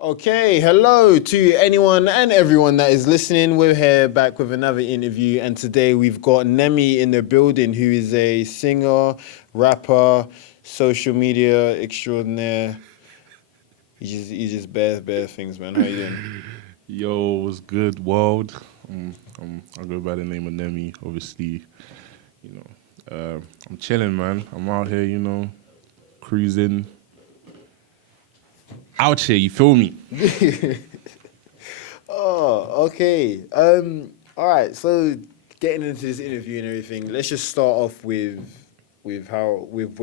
Okay, hello to anyone and everyone that is listening. We're here back with another interview, and today we've got Nehmy in the building, who is a singer, rapper, social media extraordinaire. He's just bare things, man. How you doing? Yo, what's good, world? I go by the name of Nemi. Obviously, you know, I'm chilling, man. I'm out here, cruising, out here. You feel me? Oh, okay. All right. So getting into this interview and everything, let's just start off with where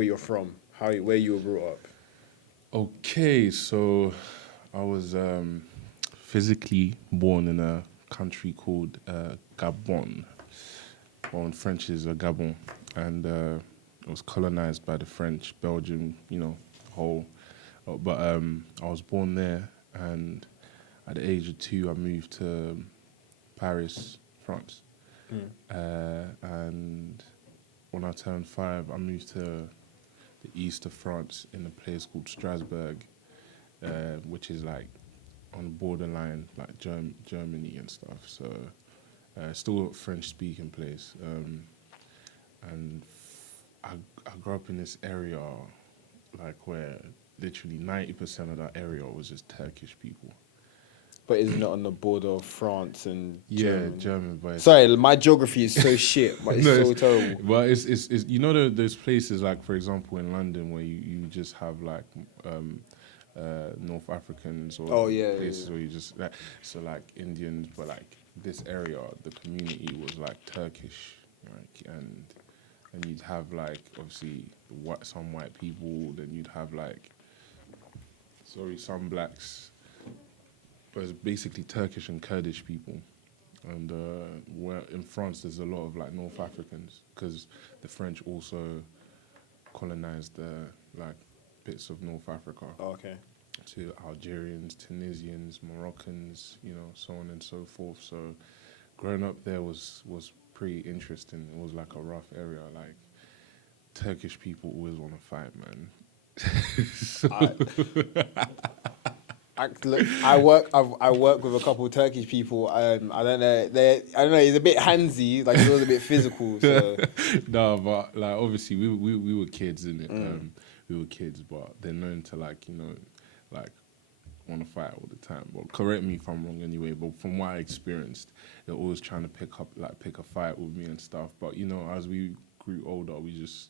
you're from, where you were brought up. Okay, so I was physically born in a country called Gabon. Well, in French is Gabon, and it was colonized by the French, Belgium, whole. But I was born there, and at the age of 2, I moved to Paris, France. And when I turned 5, I moved to the east of France in a place called Strasbourg, which is like on the borderline, like Germany and stuff. So still a French-speaking place. And I, I grew up in this area, like where literally 90% of that area was just Turkish people. But isn't it on the border of France and Yeah, Germany? German, but Sorry, my geography is so shit, but it's no, so terrible. but it's those places like, for example, in London where you just have like North Africans, or Oh yeah, yeah, places yeah. where you just like, so like Indians, but like this area, the community was like Turkish, like, and you'd have like obviously some white people, then you'd have like some blacks, but it's basically Turkish and Kurdish people. And where in France, there's a lot of like North Africans because the French also colonized like bits of North Africa Oh, okay. to Algerians, Tunisians, Moroccans, so on and so forth. So growing up there was pretty interesting. It was like a rough area. Like Turkish people always want to fight, man. I, I work with a couple of Turkish people. I don't know. I don't know. He's a bit handsy. Like he was a bit physical. So No, but like obviously we were kids in it. We were kids, but they're known to like like want to fight all the time. But correct me if I'm wrong anyway. But from what I experienced, they're always trying to pick a fight with me and stuff. But as we grew older, we just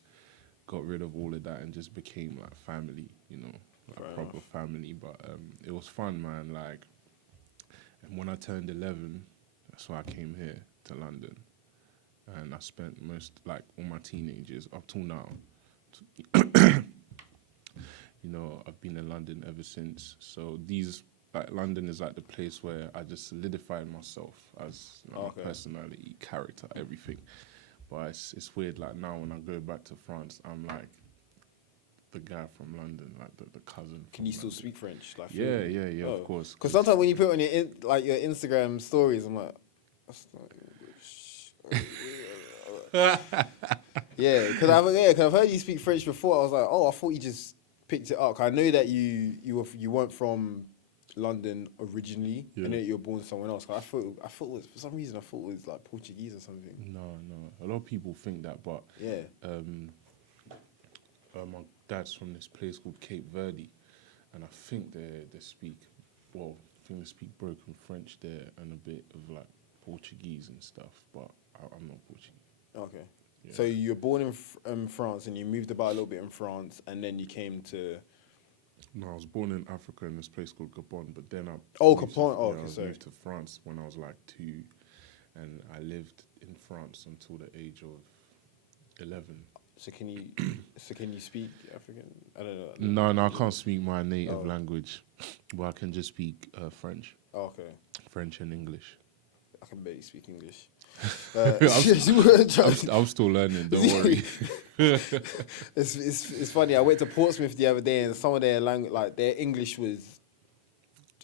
got rid of all of that and just became like family. fair Like proper enough. family. But it was fun, man. Like, and when I turned 11, that's why I came here to London, and I spent most like all my teenage years up till now. I've been in London ever since. So London is like the place where I just solidified myself as Okay. personality, character, everything. But it's weird. Like now when I go back to France, I'm like the guy from London, like the cousin Can from you still London. speak French? Like Yeah, fluently? yeah, yeah. Of Oh, course. because sometimes when you put it on like your Instagram stories, I'm like, that's not English. Yeah, because I've heard you speak French before. I was like, oh, I thought you just picked it up. 'Cause I know that you weren't from London originally. I Yeah. know that you were born somewhere else. 'Cause I thought it was, for some reason I thought it was like Portuguese or something. No, no. A lot of people think that, but Yeah. um, my dad's from this place called Cape Verde, and I think they speak, well, I think they speak broken French there and a bit of like Portuguese and stuff, but I'm not Portuguese. Okay. Yeah. So you were born in France and you moved about a little bit in France and then you came to. No, I was born in Africa in this place called Gabon, but then Oh, moved Capone. Oh, I okay, sorry. moved to France when I was like 2, and I lived in France until the age of 11. So can you speak African? I don't know. No, no, I can't speak my native Oh. language, but I can just speak French, Oh, okay. French and English. I can barely speak English. I'm still learning. Don't worry. It's funny. I went to Portsmouth the other day, and some of their language, like their English was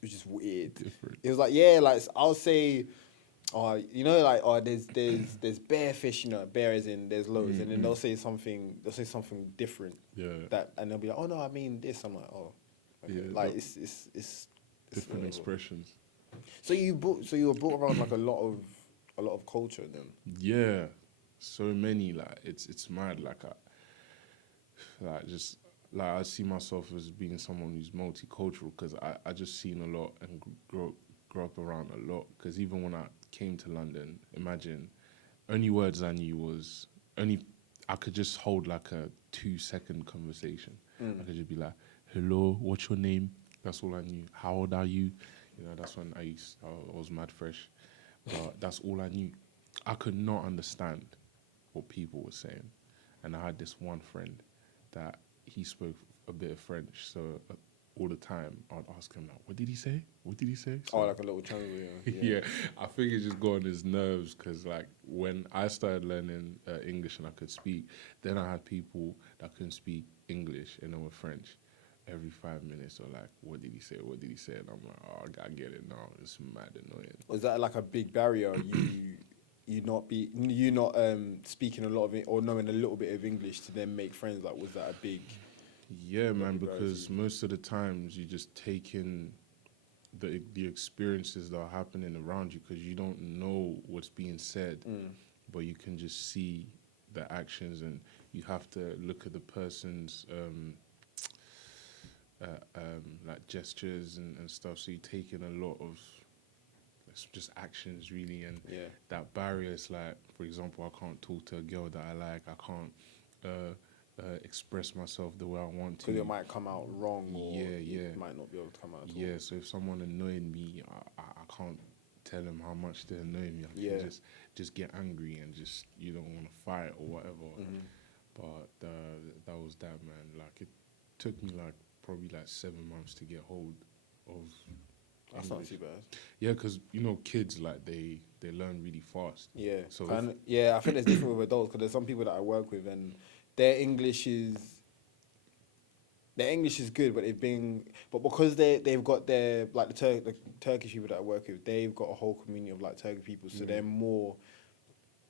just weird. Different. It was like, yeah, like I'll say, oh, like, oh, there's bear fish, bear as in there's loads, and then they'll say something different. Yeah. And they'll be like, oh no, I mean this. I'm like, oh, okay. Yeah, Like no. it's different expressions. So you were brought around like a lot of culture then. Yeah, so many like it's mad. Just like I see myself as being someone who's multicultural because I just seen a lot and grew up around a lot. Because even when I came to London, imagine only words I knew was only I could just hold like a 2 second conversation. I could just be like, "Hello, what's your name?" That's all I knew. How old are you? You know, that's when I was mad fresh, but that's all I knew. I could not understand what people were saying, and I had this one friend that he spoke a bit of French, so all the time I'd ask him like, "What did he say? What did he say?" Oh, So like a little triangle, yeah. yeah, I think it just got on his nerves because, like, when I started learning English and I could speak, then I had people that couldn't speak English and they were French. Every 5 minutes, or like, what did he say? What did he say? And I'm like, oh, I get it now. It's mad annoying. Was that like a big barrier? You not speaking a lot of it or knowing a little bit of English to then make friends. Like, was that Yeah, a man, big barrier to because you? most of the times you just take in the experiences that are happening around you because you don't know what's being said, but you can just see the actions and you have to look at the person's like gestures and stuff. So you take in a lot of it's just actions really, and Yeah, that barrier is like, for example, I can't talk to a girl that I like. I can't express myself the way I want because it to. might come out wrong or Yeah, yeah. it might not be able to come out at all. Yeah, so if someone annoyed me, I can't tell them how much they annoy me. I can Yeah. just get angry and just you don't want to fight or whatever. But that was that, man. Like it took me like probably like 7 months to get hold of That's not English. too bad. Yeah, because you know kids like they learn really fast. Yeah, So if, kind of. Yeah, I think it's different with adults because there's some people that I work with and their English is their English is good, but but because they've got their like the Turkish people that I work with, they've got a whole community of like Turkish people, so they're more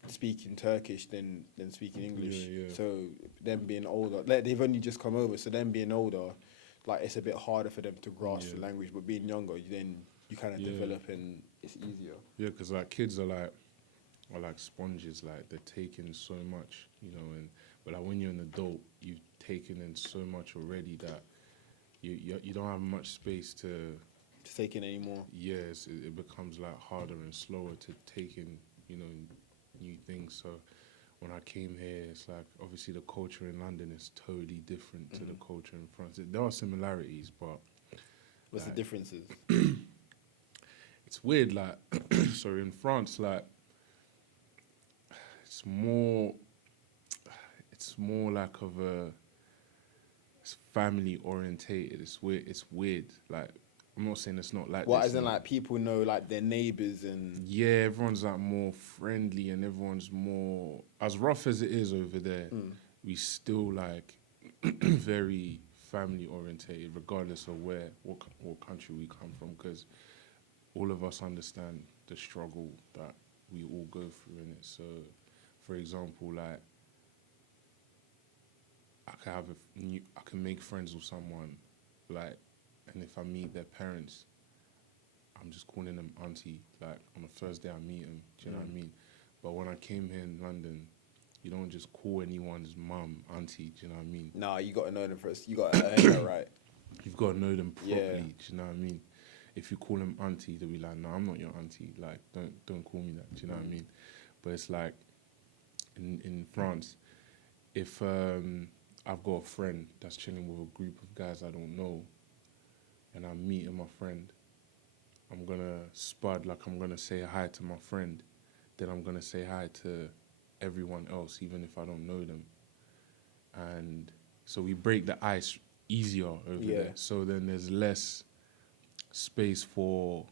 speaking Turkish than speaking English. yeah, yeah, So them being older, like they've only just come over, so them being older, like it's a bit harder for them to grasp yeah, the language. But being younger, you kind of yeah, develop and it's easier. yeah, because like kids are like sponges. Like they're taking so much, you know. And but like when you're an adult, you've taken in so much already that you don't have much space to. To take in anymore. Yes, it becomes like harder and slower to take in, you know, new things. So when I came here, it's like obviously the culture in London is totally different to the culture in France. There are similarities, but What's the like differences? it's weird. Like sorry, in France, like it's more it's more like of a it's family orientated. It's weird. It's weird. Like I'm not saying it's not like What, this. as in like people know like their neighbors and Yeah, everyone's like more friendly and everyone's more as rough as it is over there. We still like very family orientated, regardless of what country we come from, because all of us understand the struggle that we all go through in it. So, for example, like I can make friends with someone, like, and if I meet their parents, I'm just calling them auntie. Like on the first day I meet them, do you know what I mean? But when I came here in London, you don't just call anyone's mum auntie. Do you know what I mean? nah, you got to know them first. You got to earn that right. You've got to know them Yeah. properly. Do you know what I mean? If you call them auntie, they'll be like, "No, I'm not your auntie. Like, don't call me that." Do you know what I mean? But it's like in France, if I've got a friend that's chilling with a group of guys I don't know, and I'm meeting my friend, I'm gonna spud like I'm gonna say hi to my friend, then I'm gonna say hi to everyone else, even if I don't know them. And so we break the ice easier over Yeah. there. So then there's less space for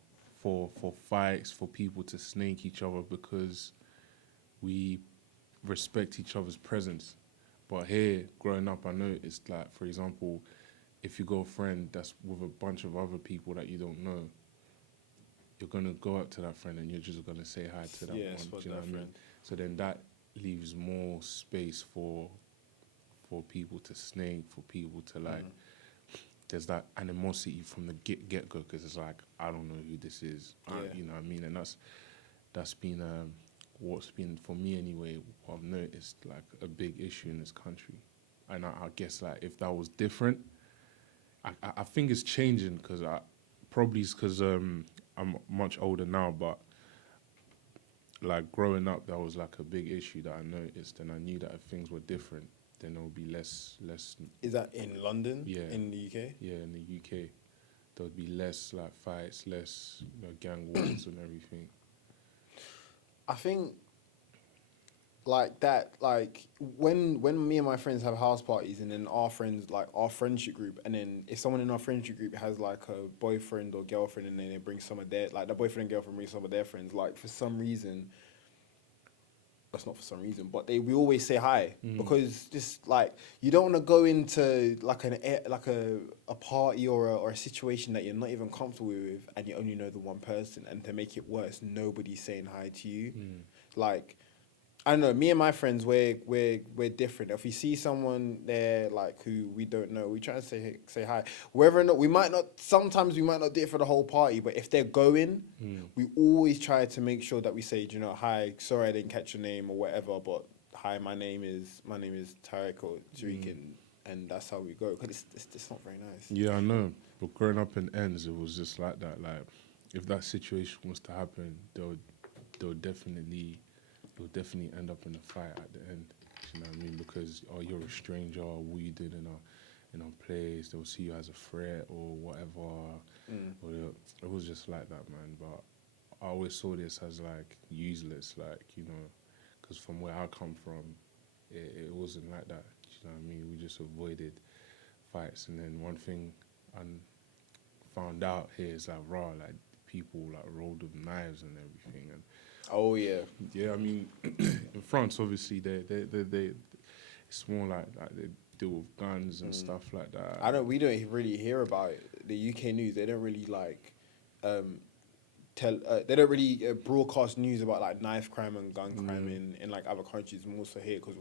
fights, for people to snake each other because we respect each other's presence. But here, growing up, I know it's like, for example, if you got a friend that's with a bunch of other people that you don't know, you're gonna go up to that friend and you're just gonna say hi to that Yeah, one. spot Do you know that what I mean? friend. So then that leaves more space for people to snake, for people to like there's that animosity from the get go because it's like I don't know who this is, Yeah. you know what I mean, and that's been what's been for me anyway. What I've noticed like a big issue in this country, and I guess like if that was different, I think it's changing because I probably it's because I'm much older now, but like growing up, that was like a big issue that I noticed, and I knew that if things were different, then there would be less. Is that in London? Yeah. In the UK? Yeah, in the UK, there would be less like fights, less gang wars and everything. I think like that, like when me and my friends have house parties, and then our friends, like our friendship group, and then if someone in our friendship group has like a boyfriend or girlfriend, and then they bring some of their, like the boyfriend and girlfriend bring some of their friends, like for some reason, that's not for some reason, but we always say hi, because just like you don't want to go into like a party or a situation that you're not even comfortable with, and you only know the one person, and to make it worse, nobody's saying hi to you. Like, I don't know. Me and my friends, we're different. If we see someone there like who we don't know, we try to say hi. Whether or not we might not, sometimes we might not do it for the whole party. But if they're going, we always try to make sure that we say, "Do you know, hi, sorry I didn't catch your name or whatever, but hi, my name is Tarek or Tariq," and that's how we go. Because it's not very nice. Yeah, I know. But growing up in ends, it was just like that. Like, if that situation was to happen, they would definitely, it would definitely end up in a fight at the end. You know what I mean? Because you're a stranger, or what you did in a place, they'll see you as a threat or whatever. Or it was just like that, man. But I always saw this as like useless, like because from where I come from, it wasn't like that. You know what I mean? We just avoided fights, and then one thing I found out here is like like people like rolled with knives and everything, and Oh yeah. yeah, I mean, in France, obviously, they it's more like they deal with guns and stuff like that. We don't really hear about it. The UK news. They don't really like um, they don't really broadcast news about like knife crime and gun crime in like other countries. More so here, because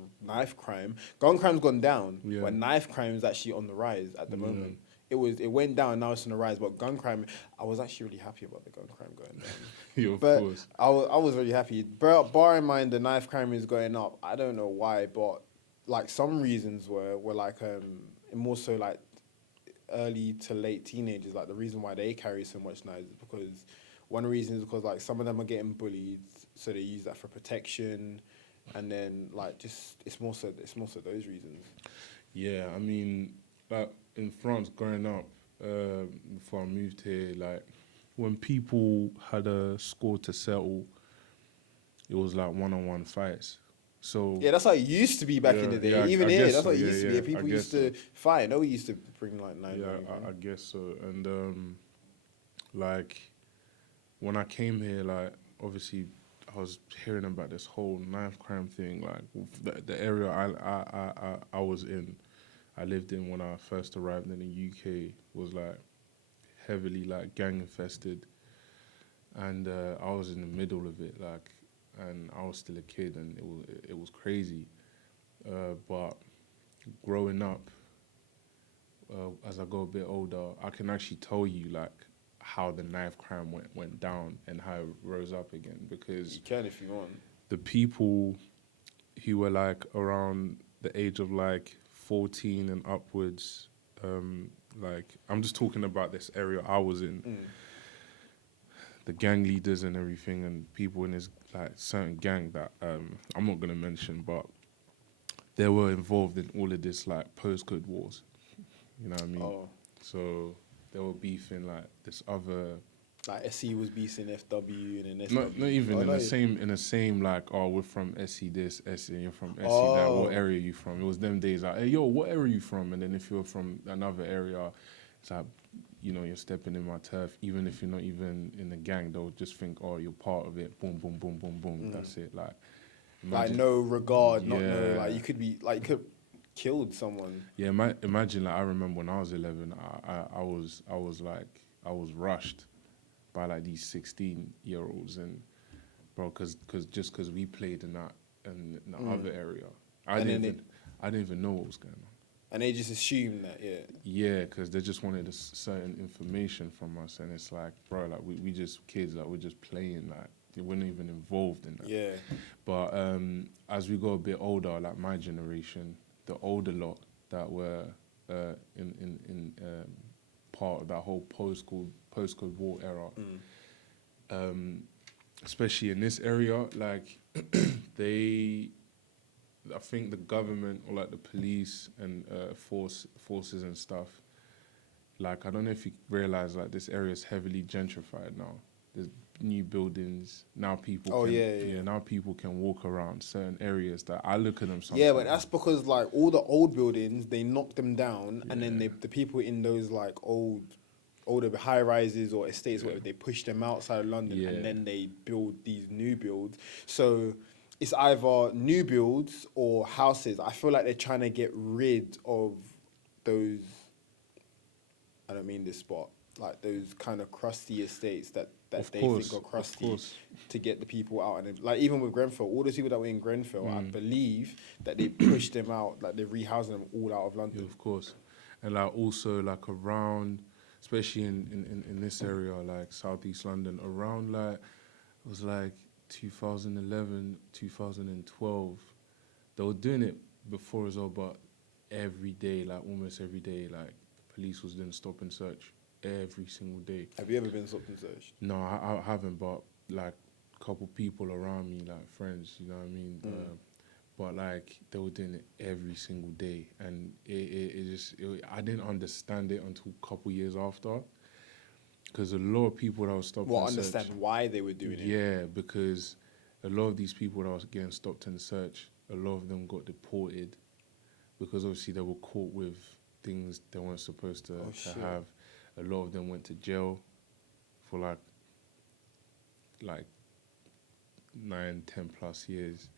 gun crime's gone down, Yeah. but knife crime is actually on the rise at the moment. It went down, now it's on the rise. But gun crime, I was actually really happy about the gun crime going down. Yeah, of But course. I was really happy. Bar in mind, the knife crime is going up. I don't know why, but like some reasons were like more so like early to late teenagers. Like the reason why they carry so much knives is because one reason is because like some of them are getting bullied, so they use that for protection, and then like just it's more so those reasons. Yeah, I mean, like in France, growing up, before I moved here, like when people had a score to settle, it was like one-on-one fights. So Yeah, that's how it used to be back in the day. yeah, Even I here, guess that's so. what it Yeah, used to be. yeah, People I used guess to fight. Nobody used to bring like knives yeah, or anything. I guess so. And like when I came here, like obviously I was hearing about this whole knife crime thing. Like the area I was in, I lived in when I first arrived in the UK was like heavily like gang infested, and I was in the middle of it, like, and I was still a kid, and it was crazy. But growing up, as I go a bit older, I can actually tell you like how the knife crime went down and how it rose up again, because You can if you want. the people who were like around the age of like 14 and upwards, like I'm just talking about this area I was in, the gang leaders and everything, and people in this like certain gang that I'm not gonna mention, but they were involved in all of this like postcode wars. You know what I mean? Oh, So they were beefing like this other, like SC was beating FW and then not SW. even Oh, in no. the same like, oh, we're from SC this, SC, you're from SC that, what Oh, area are you from? It was them days like, hey yo, what area are you from? And then if you're from another area, it's like, you're stepping in my turf. Even if you're not even in the gang, they'll just think, oh, you're part of it. Boom, boom, boom, boom, boom. That's it. Like, like imagine, no regard, not no, yeah, like you could be like you could killed someone. yeah. Imagine like I remember when I was 11, I was like I was rushed by like these 16-year-olds, and bro, because we played in that other area, And then I didn't even know what was going on. And they just assume that, yeah. Yeah, because they just wanted certain information from us, and it's like, bro, like we just kids, like we're just playing, like we're not even involved in that. Yeah. But as we got a bit older, like my generation, the older lot that were in part of that whole postcode war era, especially in this area, like they. I think the government or like the police and forces and stuff, like I don't know if you realize like this area is heavily gentrified now. There's new buildings now. Now people can walk around certain areas that I look at them sometimes. Yeah, but that's because like all the old buildings they knocked them down, and then the people in those like older high rises or estates, whatever, they push them outside of London, and then they build these new builds. So it's either new builds or houses. I feel like they're trying to get rid of those. I don't mean this spot, like those kind of crusty estates that they think are crusty, to get the people out. And like even with Grenfell, all the people that were in Grenfell, I believe that they pushed them out, like they're rehousing them all out of London. Yeah, of course. And like also like around, especially in this area, like Southeast London, around like, it was like 2011, 2012. They were doing it before as well, but every day, like almost every day, like police was doing stop and search every single day. Have you ever been stopped and searched? No, I haven't, but like a couple people around me, like friends, you know what I mean? But like they were doing it every single day, and I didn't understand it until a couple years after, because a lot of people that were stopped and searched. Understand why they were doing it? Yeah, because a lot of these people that was getting stopped and searched, a lot of them got deported, because obviously they were caught with things they weren't supposed to have. A lot of them went to jail for like 9, 10 plus years.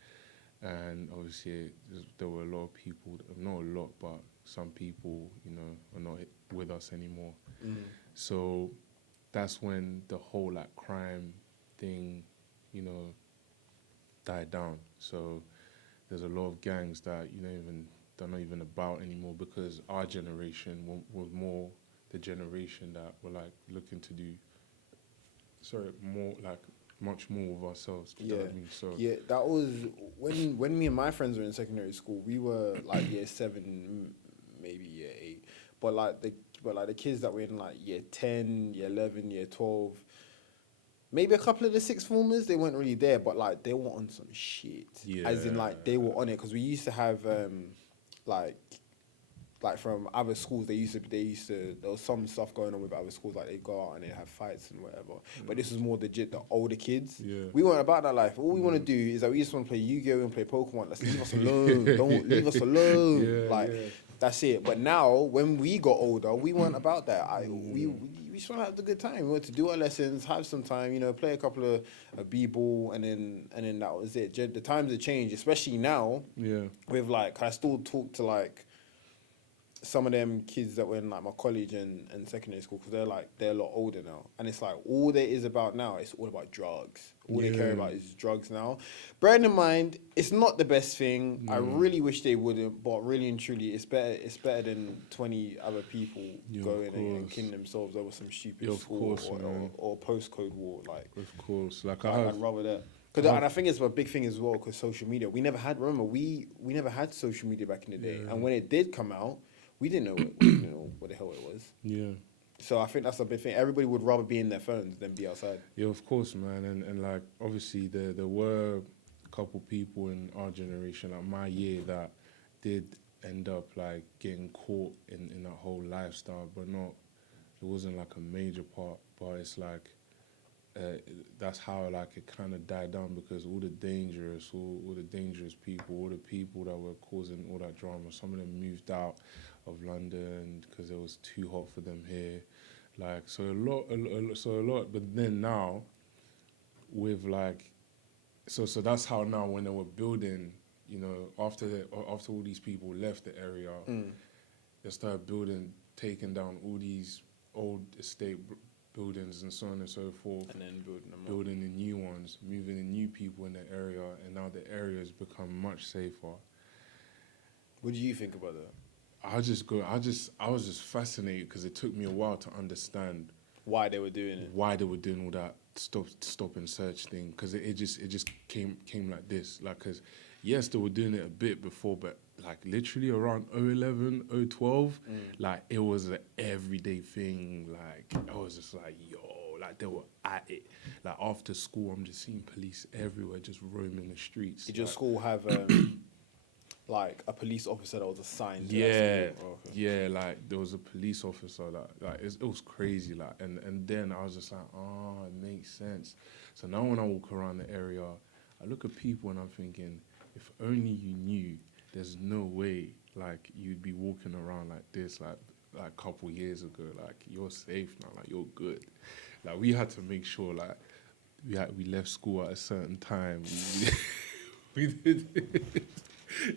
And obviously there were a lot of people, not a lot, but some people, you know, are not with us anymore. So that's when the whole like crime thing, you know, died down. So there's a lot of gangs that they're not even about anymore, because our generation was more the generation that were like looking to do more, like much more with ourselves. You know what I mean? So yeah, that was when me and my friends were in secondary school. We were like year 7, maybe year 8, but like the kids that were in like year 10, year 11, year 12. Maybe a couple of the sixth formers, they weren't really there, but like they were on some shit. Yeah. As in like they were on it, because we used to have like from other schools, there was some stuff going on with other schools, like they go out and they have fights and whatever. But this was more legit, the older kids. Yeah. We weren't about that life. All we want to do is that we just want to play Yu-Gi-Oh! And play Pokemon. Let's leave us alone. Don't leave us alone. That's it. But now, when we got older, we weren't about that. We just want to have the good time. We want to do our lessons, have some time, you know, play a couple of b-ball, and then that was it. The times have changed, especially now. Yeah. With like, I still talk to like some of them kids that were in like my college and secondary school, because they're a lot older now, and it's like all there is about now, it's all about drugs. All they care about is drugs now. Bearing in mind, it's not the best thing. I really wish they wouldn't, but really and truly, it's better than 20 other people going and killing themselves over some stupid school or postcode war. Like, of course, like I'd rather that. And I think it's a big thing as well, because social media. We never had social media back in the day, and when it did come out, we didn't know what the hell it was. Yeah. So I think that's a big thing. Everybody would rather be in their phones than be outside. Yeah, of course, man. And like, obviously, there were a couple people in our generation, like my year, that did end up like getting caught in that whole lifestyle, but it wasn't like a major part. But it's like, that's how like it kind of died down, because all the dangerous people, all the people that were causing all that drama, some of them moved out of London because it was too hot for them here. Like, so a lot. But then now, with like, so that's how now when they were building, you know, after all these people left the area, they started taking down all these old estate buildings and so on and so forth, and then building the new ones, moving the new people in the area, and now the area has become much safer. What do you think about that? I was just fascinated because it took me a while to understand Why they were doing it? why they were doing all that stop and search thing, because it just came like this, like, because yes, they were doing it a bit before, but like literally around 011, 012, like it was an everyday thing. Like I was just like, yo, like they were at it. Like after school, I'm just seeing police everywhere, just roaming the streets. Did your like, school have like a police officer that was assigned to Yeah, that school? Oh, okay. yeah, like there was a police officer that like it was crazy, like, and then I was just like, oh, it makes sense. So now when I walk around the area, I look at people and I'm thinking, if only you knew, there's no way like you'd be walking around like this, like a couple years ago. Like you're safe now, like you're good. Like we had to make sure like we left school at a certain time. We did.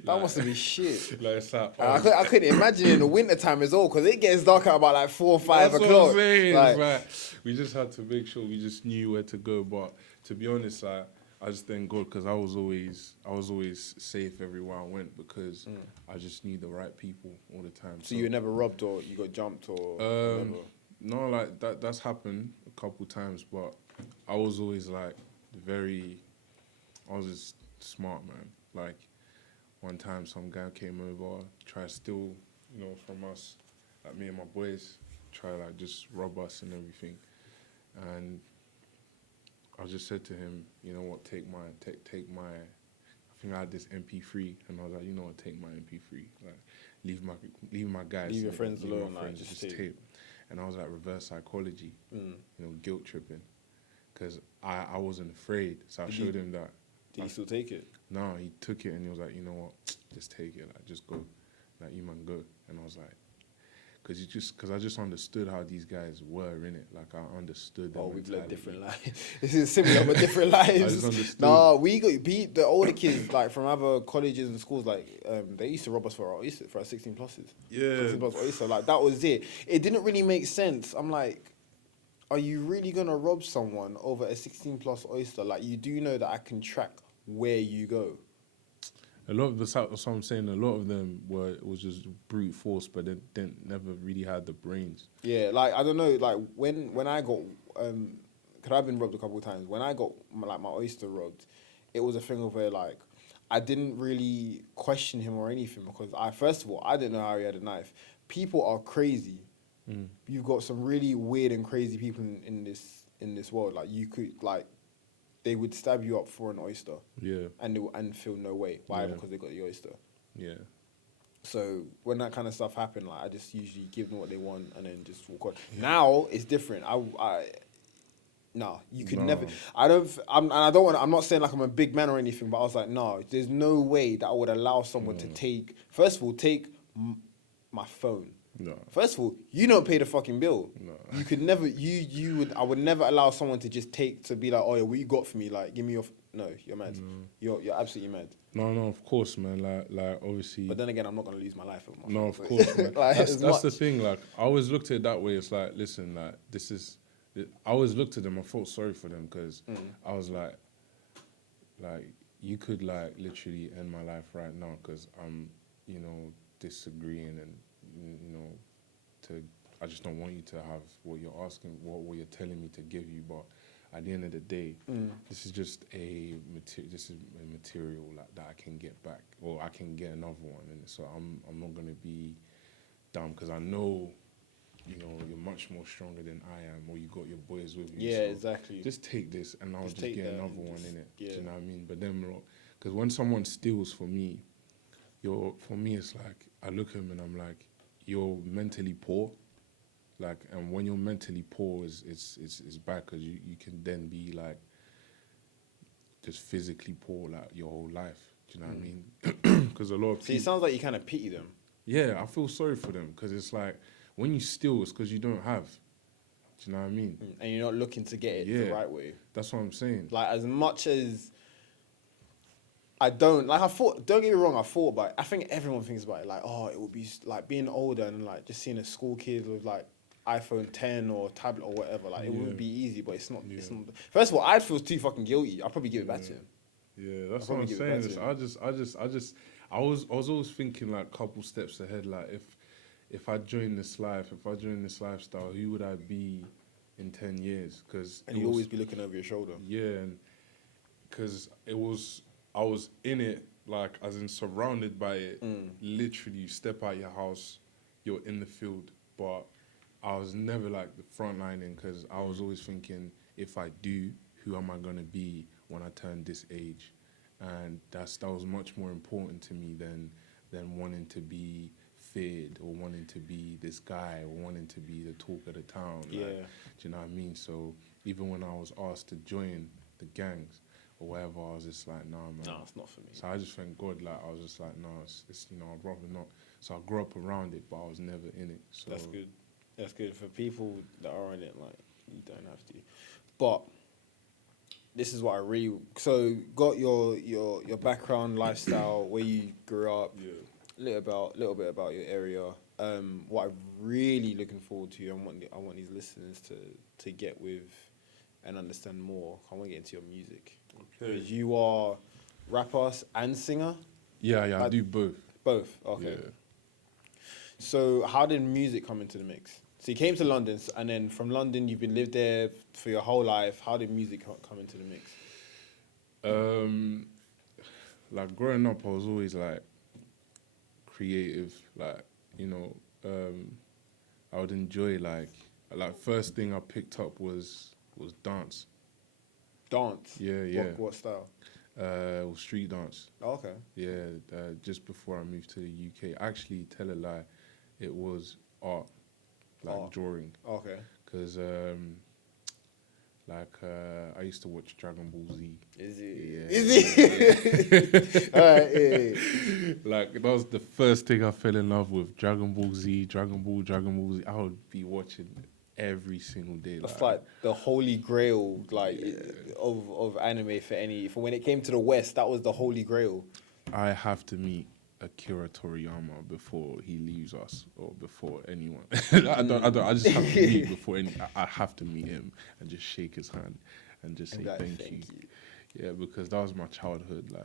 That must have been shit. Like it's like, I couldn't imagine in the winter time as well, because it gets dark at about like 4 or 5 That's o'clock. what I'm saying. Like, Like, we just had to make sure we just knew where to go. But to be honest, like, I just thank God because I was always safe everywhere I went, because I just knew the right people all the time. so you were never robbed or you got jumped or whatever? No, like that's happened a couple times, but I was always like I was just smart, man. Like one time some guy came over, tried to steal, from us, like me and my boys, try like just rob us and everything. And I just said to him, you know what, take my I think I had this MP3, and I was like, you know what, take my MP3, like leave my guys, Leave your friends leave my alone, like, friends, just just tape. And I was like reverse psychology, guilt tripping, because I wasn't afraid, so I showed him that. Did he still take it? No, he took it and he was like, you know what, just take it, like just go, like you man go. And I was like, because I just understood how these guys were in it. Like I understood. Oh, we've led mentality. different lives. This is similar, but different lives. I just understood. Nah, the older kids like from other colleges and schools, like they used to rob us for our 16 pluses. Yeah. 16 plus oyster, like that was it. It didn't really make sense. I'm like, are you really gonna rob someone over a 16 plus oyster? Like you do know that I can track where you go. A lot of that's what I'm saying. A lot of them was just brute force, but they didn't never really had the brains. Yeah, like I don't know, like when I got, cause I've been robbed a couple of times. When I got my oyster robbed, it was a thing of where like I didn't really question him or anything, because first of all I didn't know how he had a knife. People are crazy. You've got some really weird and crazy people in this world. Like you could like. They would stab you up for an oyster. Yeah. And feel no way. Why? Yeah. Because they got the oyster. Yeah. So when that kind of stuff happened, like I just usually give them what they want and then just walk on. Yeah. Now it's different. You could never. I'm not saying like I'm a big man or anything, but I was like, no, there's no way that I would allow someone to take. First of all, take my phone. No. First of all, you don't pay the fucking bill. No. You could never. I would never allow someone to just to be like, oh yeah, what you got for me? Like, give me your. No, you're mad. No. You're absolutely mad. No, of course, man. Like obviously. But then again, I'm not gonna lose my life over my No, phone, of course, man. Like, that's the thing. Like, I always looked at it that way. It's like, listen, like this is. I always looked at them. I felt sorry for them because I was like, you could like literally end my life right now because I'm, disagreeing and. I just don't want you to have what you're asking, what you're telling me to give you. But at the end of the day, this is just a material like, that I can get back, or I can get another one. And so I'm not gonna be dumb because I know, you're much more stronger than I am, or you got your boys with you. Yeah, so exactly. Just take this, and I'll just get another one in it. Yeah. Do you know what I mean? But then, because when someone steals for me, it's like I look at him and I'm like, you're mentally poor, like, and when you're mentally poor, it's bad because you can then be like just physically poor like your whole life. Do you know what I mean? Because a lot of people. See, it sounds like you kind of pity them. Yeah, I feel sorry for them because it's like when you steal, it's because you don't have. Do you know what I mean? And you're not looking to get it the right way. That's what I'm saying. Like as much as. I don't get me wrong, I thought about it. I think everyone thinks about it like, oh, it would be like being older and like just seeing a school kid with like iPhone 10 or tablet or whatever, like it wouldn't be easy, but it's not. First of all, I'd feel too fucking guilty. I'd probably give it back to him. Yeah, that's what I'm saying. I was always thinking like couple steps ahead. Like if I join this life, if I join this lifestyle, who would I be in 10 years? Because And you'd always be looking over your shoulder. yeah, and because I was in it, like as in surrounded by it. Literally, you step out your house, you're in the field. But I was never like the front lining because I was always thinking, if I do, who am I gonna be when I turn this age? And that was much more important to me than wanting to be feared or wanting to be this guy or wanting to be the talk of the town. Like, Yeah. do you know what I mean? So even when I was asked to join the gangs or whatever, I was just like, nah, man. No, it's not for me. So I just thank God, like I was just like, no, it's I'd rather not. So I grew up around it, but I was never in it. So That's good. That's good for people that are in it. Like, you don't have to. But this is what I really so got your background, lifestyle, where you grew up, yeah, little bit about your area. What I'm really looking forward to, I want these listeners to get with and understand more. I want to get into your music. okay, Because you are rapper and singer, yeah, I I- do both. both. Okay. Yeah. So how did music come into the mix? So you came to London, and then from London you've been lived there for your whole life. How did music come into the mix? Like growing up, I was always like creative. Like you know, I would enjoy like first thing I picked up was dance. Dance. Yeah, yeah. What style? It was street dance. Oh, okay. Yeah, just before I moved to the UK. Actually, tell a lie, it was art, like Art. drawing. Okay. Because I used to watch Dragon Ball Z. Is it? Yeah. Is it? All right. Yeah. Like that was the first thing I fell in love with. Dragon Ball Z, Dragon Ball Z. I would be watching every single day. That's like the holy grail, like of anime for when it came to the West. That was the holy grail. I have to meet Akira Toriyama before he leaves us or before anyone. I just have to meet before I have to meet him and just shake his hand and just say Like, thank you. Yeah, because that was my childhood.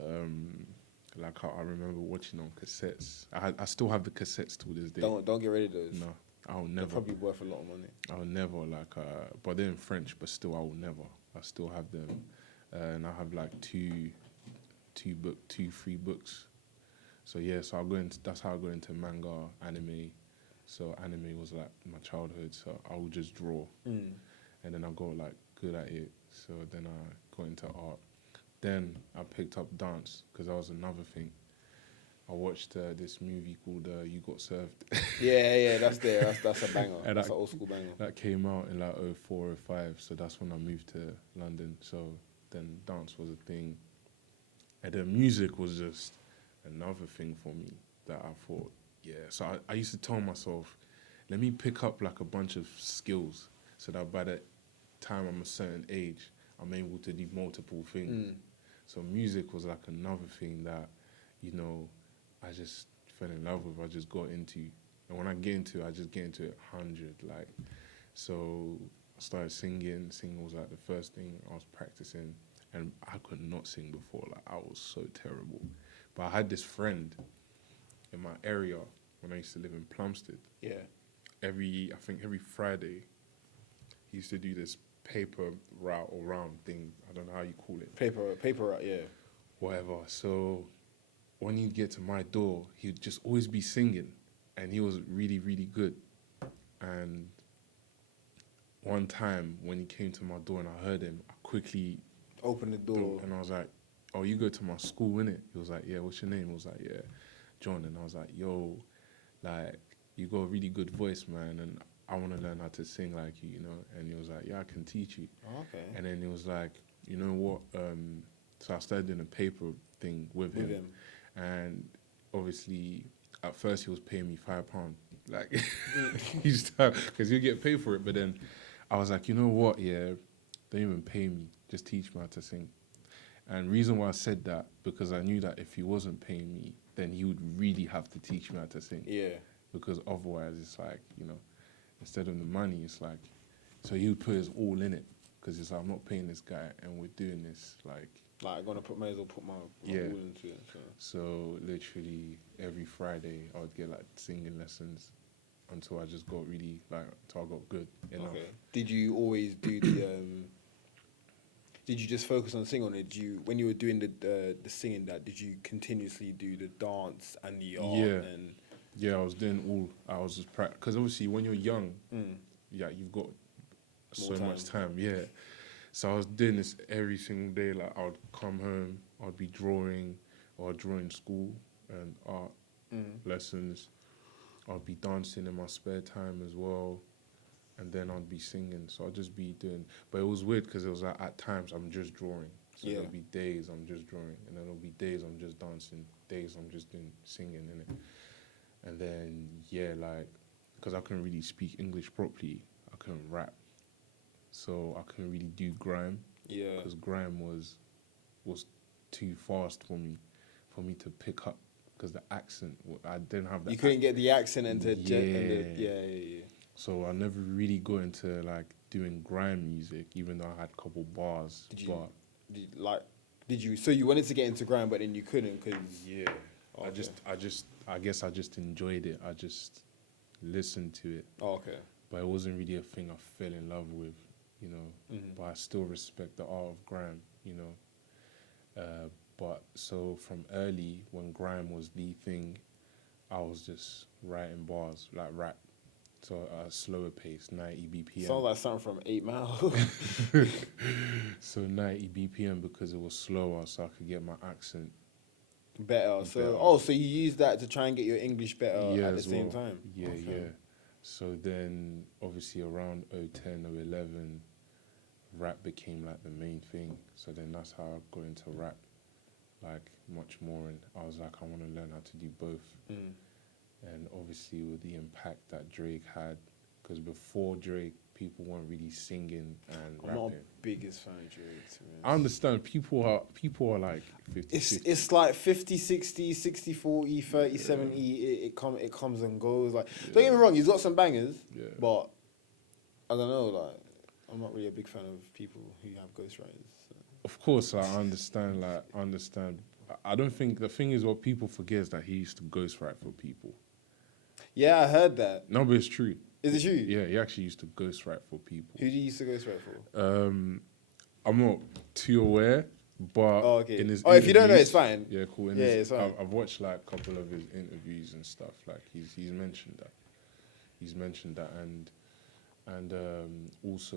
I remember watching on cassettes. I still have the cassettes to this day. Don't get rid of those. No, I'll They're never. probably worth a lot of money. I'll never but they're in French, but still I will never. I still have them, and I have like two, free books. So yeah, so that's how I got into manga, anime. So anime was like my childhood. So I would just draw, and then I got like good at it. So then I got into art. Then I picked up dance because that was another thing. I watched this movie called You Got Served. Yeah, that's there. That's a banger. And That's an old school banger. That came out in like 04, 05. So that's when I moved to London. So then dance was a thing. And then music was just another thing for me that I thought, yeah. So I used to tell myself, let me pick up like a bunch of skills so that by the time I'm a certain age, I'm able to do multiple things. So music was like another thing that, I just fell in love with. I just got into. And when I get into it, I just get into it 100. So I started singing. Singing was like the first thing I was practicing. And I could not sing before. Like I was so terrible. But I had this friend in my area when I used to live in Plumstead. Yeah. I think every Friday, he used to do this paper route or round thing. I don't know how you call it. Paper, yeah. Whatever. So when he'd get to my door, he'd just always be singing. And he was really, really good. And one time when he came to my door and I heard him, I quickly Open the door. and I was like, oh, you go to my school, innit? He was like, yeah, what's your name? I was like, yeah, John. And I was like, yo, you got a really good voice, man, and I want to learn how to sing like you, And he was like, yeah, I can teach you. Oh, okay. And then he was like, you know what? So I started doing a paper thing with him. And obviously, at first he was paying me £5. Like, because you get paid for it. But then I was like, you know what? Yeah, don't even pay me. Just teach me how to sing. And reason why I said that, because I knew that if he wasn't paying me, then he would really have to teach me how to sing. Yeah. Because otherwise, it's like, instead of the money, it's like, so he would put his all in it. Because it's like, I'm not paying this guy, and we're doing this, like, Like, may as well put my Yeah. all into it. So. So literally every Friday I would get like singing lessons until I just got really like until I got good enough. Okay. Did you always do the? Did you just focus on singing, or did you, when you were doing the singing, that did you continuously do the dance and the art Yeah. and? Yeah, I was doing all. I was just because obviously when you're young, yeah, you've got so much time. Yeah, so I was doing this every single day. Like I would come home, I'd be drawing, or I'd draw in school and art lessons. I'd be dancing in my spare time as well, and then I'd be singing. So I'd just be doing. But it was weird because it was like at times I'm just drawing. So there'll be days I'm just drawing, and then there'll be days I'm just dancing. Days I'm just doing singing in it. And then, yeah, like, because I couldn't really speak English properly, I couldn't rap. So I couldn't really do grime. Yeah. Because grime was too fast for me to pick up. Because the accent, I didn't have that. You couldn't get the accent into yeah. So I never really got into, like, doing grime music, even though I had a couple bars. Did you, so you wanted to get into grime, but then you couldn't because... Yeah. Okay. I guess I just enjoyed it. I just listened to it. Oh, okay. But it wasn't really a thing I fell in love with, you know. But I still respect the art of grime, you know. But so from early, when grime was the thing, I was just writing bars, like rap. So a slower pace, 90 BPM. Sounds like something from 8 Mile. So 90 BPM because it was slower, so I could get my accent better. So you use that to try and get your English better at the same time. Yeah, yeah. So then obviously around 010 or 11, rap became like the main thing. So then that's how I got into rap, like much more. And I was like, I want to learn how to do both. And obviously with the impact that Drake had, because before Drake, people weren't really singing and rapping. I'm not the biggest fan of Drake, to be honest. I understand people are like 50, it's like 50, 60, 60, 40, 30, 70. It comes and goes. Like, don't get me wrong, he's got some bangers, but I don't know, like, I'm not really a big fan of people who have ghostwriters. So. Of course, I understand. I don't think the thing is what people forget is that he used to ghostwrite for people. Yeah, I heard that. No, but it's true. Is it true? Yeah, he actually used to ghostwrite for people. Who do you used to ghostwrite for? I'm not too aware, but in his if you don't know, it's fine. Yeah, cool. It's fine. I've watched like a couple of his interviews and stuff. Like he's mentioned that. He's mentioned that, and also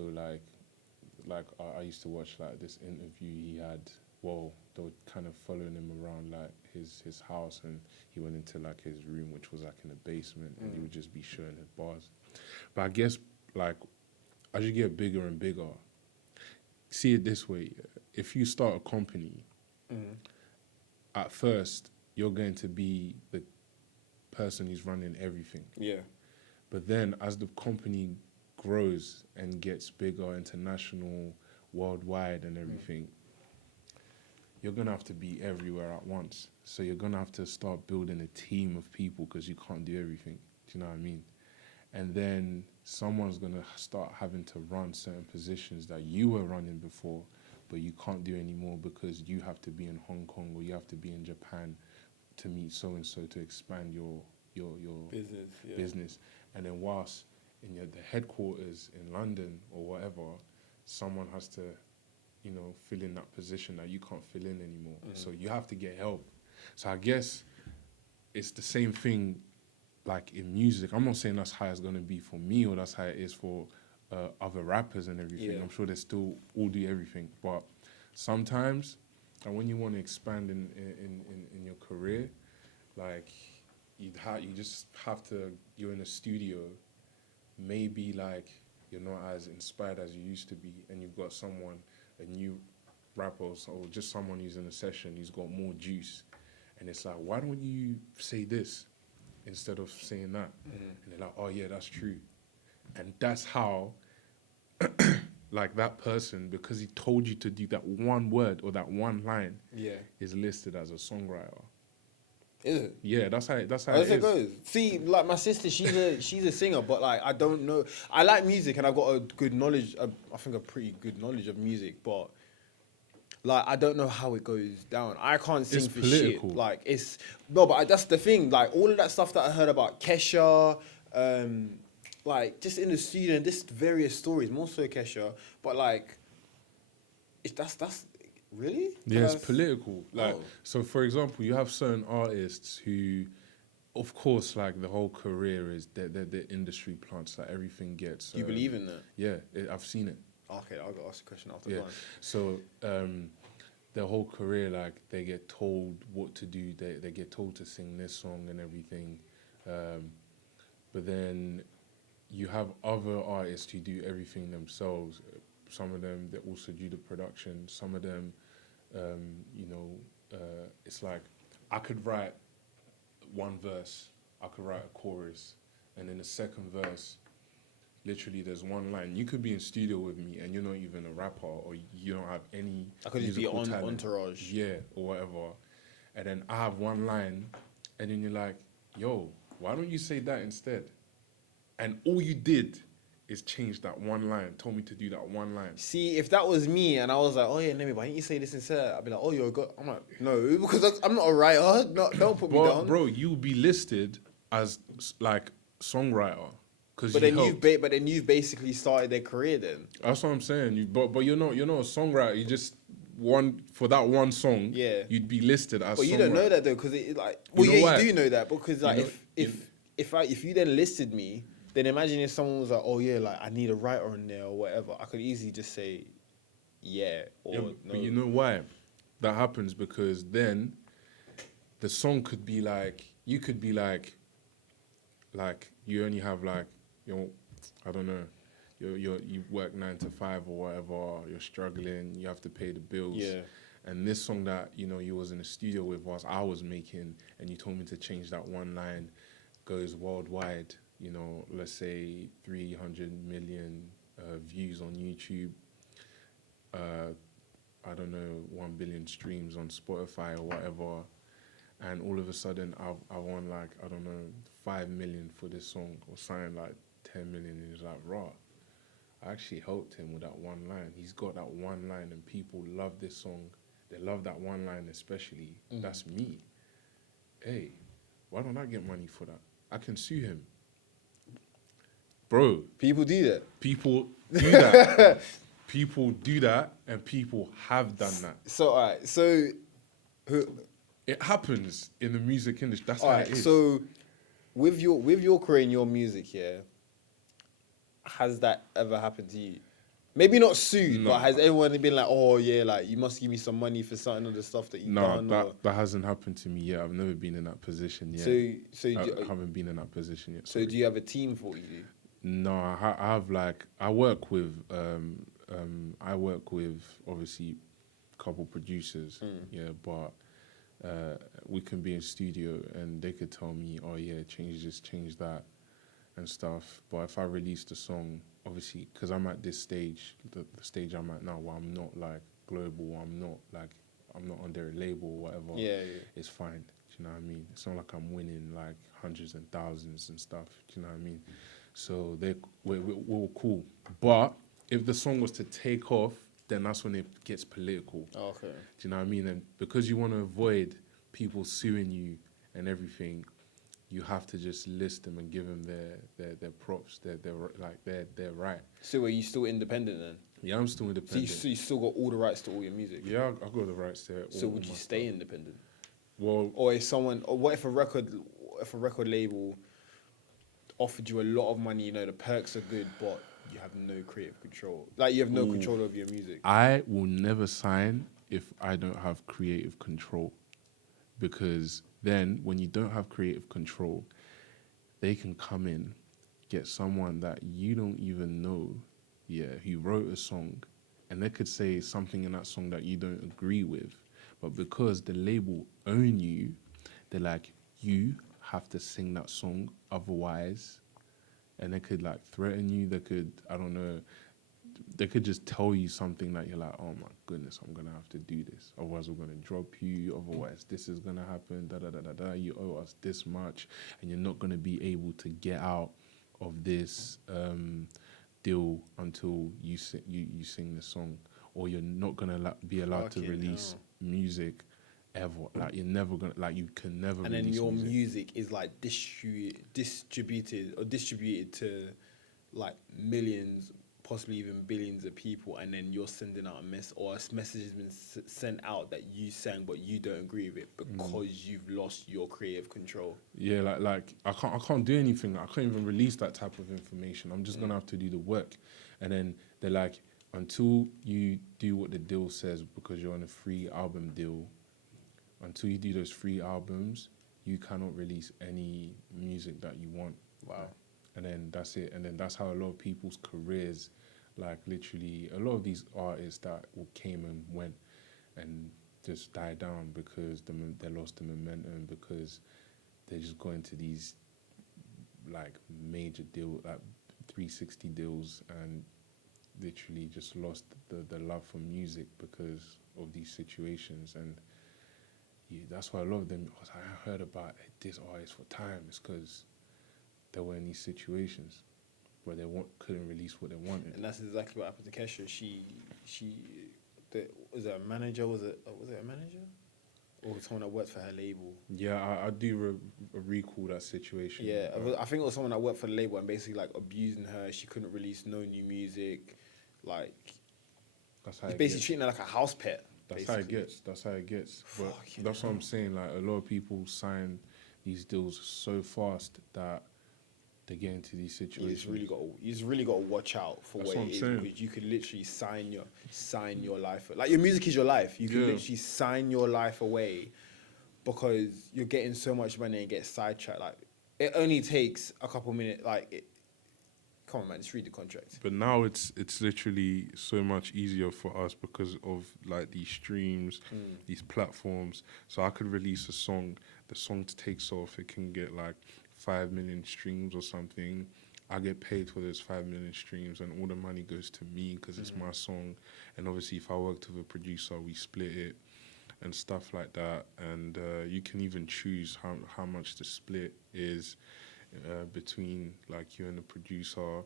like I used to watch like this interview he had. Well, they were kind of following him around like his house, and he went into like his room, which was like in the basement, and he would just be showing his bars. But I guess like as you get bigger and bigger, see it this way: if you start a company, at first you're going to be the person who's running everything. Yeah. But then as the company grows and gets bigger, international, worldwide, and everything. You're going to have to be everywhere at once. So you're going to have to start building a team of people because you can't do everything. Do you know what I mean? And then someone's going to start having to run certain positions that you were running before, but you can't do anymore because you have to be in Hong Kong or you have to be in Japan to meet so-and-so to expand your business. And then whilst in the headquarters in London or whatever, someone has to fill in that position that you can't fill in anymore. So you have to get help. So I guess it's the same thing like in music. I'm not saying that's how it's going to be for me or that's how it is for other rappers and everything. I'm sure they still all do everything. But sometimes, and when you want to expand in your career, like you just have to, you're in a studio, maybe like you're not as inspired as you used to be, and you've got someone, a new rapper or just someone who's in a session who's got more juice, and it's like, why don't you say this instead of saying that? And they're like, oh yeah, that's true. And that's how like that person, because he told you to do that one word or that one line, is listed as a songwriter. Is it? Yeah, that's how it goes. See, like my sister, she's a singer, but like I don't know. I like music and I've got a good knowledge. I think a pretty good knowledge of music, but Like, I don't know how it goes down. I can't sing It's for political. shit. Like, it's no, but that's the thing. Like, all of that stuff that I heard about Kesha, like just in the studio, and just various stories, more so Kesha. But like, that's really Yeah, it's political. Like, Oh. so for example, you have certain artists who, of course, like the whole career is the industry plants. Like everything gets. Do you believe in that? Yeah, I've seen it. Okay, I'll go ask a question after. Yeah. Go on. So their whole career, like they get told what to do. They get told to sing this song and everything. But then you have other artists who do everything themselves. Some of them they also do the production. Some of them, it's like I could write one verse, I could write a chorus, and in the second verse, literally there's one line. You could be in studio with me and you're not even a rapper or you don't have any I could just be musical on talent. Entourage. Yeah, or whatever. And then I have one line and then you're like, yo, why don't you say that instead? And all you did is change that one line, told me to do that one line. See, if that was me and I was like, oh yeah, Nehmy, why didn't you say this instead? I'd be like, oh, you're a god. I'm like, no, because I'm not a writer. No, don't put me But down. bro, you'll be listed as like songwriter because But you then helped. but then you've basically started their career then. That's what I'm saying. But you're not a songwriter. You just one for that one song. Yeah. You'd be listed as. But you don't know that though, because it like, You well, know yeah, why? you do know that because like know- if you then listed me, then imagine if someone was like, oh yeah, like I need a writer in there or whatever, I could easily just say, yeah or Yeah, no. but you know why that happens? Because then the song could be like you could be like you only have like I don't know. You work 9 to 5 or whatever. You're struggling. You have to pay the bills. Yeah. And this song that you was in the studio with I was making, and you told me to change that one line, goes worldwide. Let's say 300 million views on YouTube. I don't know, 1 billion streams on Spotify or whatever. And all of a sudden, I won like, I don't know, 5 million for this song or something like 10 million. And he's like, raw. I actually helped him with that one line. He's got that one line and people love this song. They love that one line especially. That's me. Hey, why don't I get money for that? I can sue him. Bro, People do that. people do that. People do that and people have done that. So alright, so who? It happens in the music industry. That's how Alright, it is. so with your career and your music, yeah, has that ever happened to you? Maybe not sued, No. but has anyone been like, oh yeah, like you must give me some money for something of the stuff that you've No, done? that hasn't happened to me yet. I've never been in that position yet. So I haven't been in that position yet. so do you have a team for what you do? No, I have like I work with obviously a couple producers, yeah, but we can be in studio and they could tell me, oh yeah, change this, change that, and stuff. But if I release the song, obviously, because I'm at this stage, the stage I'm at now, where I'm not like global, I'm not under a label or whatever. Yeah. It's fine. Do you know what I mean? It's not like I'm winning like hundreds and thousands and stuff. Do you know what I mean? So we're cool. But if the song was to take off, then that's when it gets political. Oh, okay. Do you know what I mean? And because you want to avoid people suing you and everything, you have to just list them and give them their props, their right. So are you still independent then? Yeah, I'm still independent. So you still got all the rights to all your music? Yeah, I got the rights to it. So would you stay independent? Well, Or what if a record label offered you a lot of money, the perks are good, but you have no creative control. Like, you have no control over your music. I will never sign if I don't have creative control. Because then when you don't have creative control, they can come in, get someone that you don't even know, who wrote a song, and they could say something in that song that you don't agree with. But because the label own you, they're like, you have to sing that song, otherwise, and they could like threaten you. They could, I don't know, they could just tell you something that you're like, oh my goodness, I'm gonna have to do this. Otherwise, we're gonna drop you. Otherwise, this is gonna happen. Da da da da da. You owe us this much, and you're not gonna be able to get out of this deal until you sing the song. or you're not gonna be allowed to Fucking release hell. music ever. Like you're never gonna, like you can never And then release your music. music is like distributed to like millions, possibly even billions of people, and then you're sending out a message has been sent out that you sang, but you don't agree with it because you've lost your creative control. Yeah, like I can't do anything. I can't even release that type of information. I'm just gonna have to do the work, and then they're like, until you do what the deal says, because you're on a free album deal, until you do those free albums, you cannot release any music that you want. Wow. And then that's it. And then that's how a lot of people's careers, like literally, a lot of these artists that came and went and just died down because they lost the momentum, because they just got into these like major deal, like 360 deals, and literally just lost the love for music because of these situations. And yeah, that's why a lot of them, because I heard about this artist for time, is because they were in these situations where they couldn't release what they wanted. And that's exactly what happened to Kesha. Was it a manager? Was it a manager? Or someone that worked for her label? Yeah, I do recall that situation. Yeah, I think it was someone that worked for the label and basically like abusing her. She couldn't release no new music. Like, That's how he's it basically gets. treating her like a house pet. That's Basically. how it gets. That's how it gets. But Fucking that's what I'm hell. saying. Like a lot of people sign these deals so fast that they get into these situations. You just really got to watch out for That's what what it I'm is, saying. because you could literally sign your life. Like, your music is your life. You could Yeah. literally sign your life away because you're getting so much money and get sidetracked. Like, it only takes a couple minutes. Come on, man, just read the contract. But now it's literally so much easier for us because of like these streams, these platforms. So I could release a song, the song takes off, it can get like 5 million streams or something. I get paid for those 5 million streams, and all the money goes to me because it's my song. And obviously, if I worked with a producer, we split it and stuff like that. And you can even choose how much the split is between like you and the producer.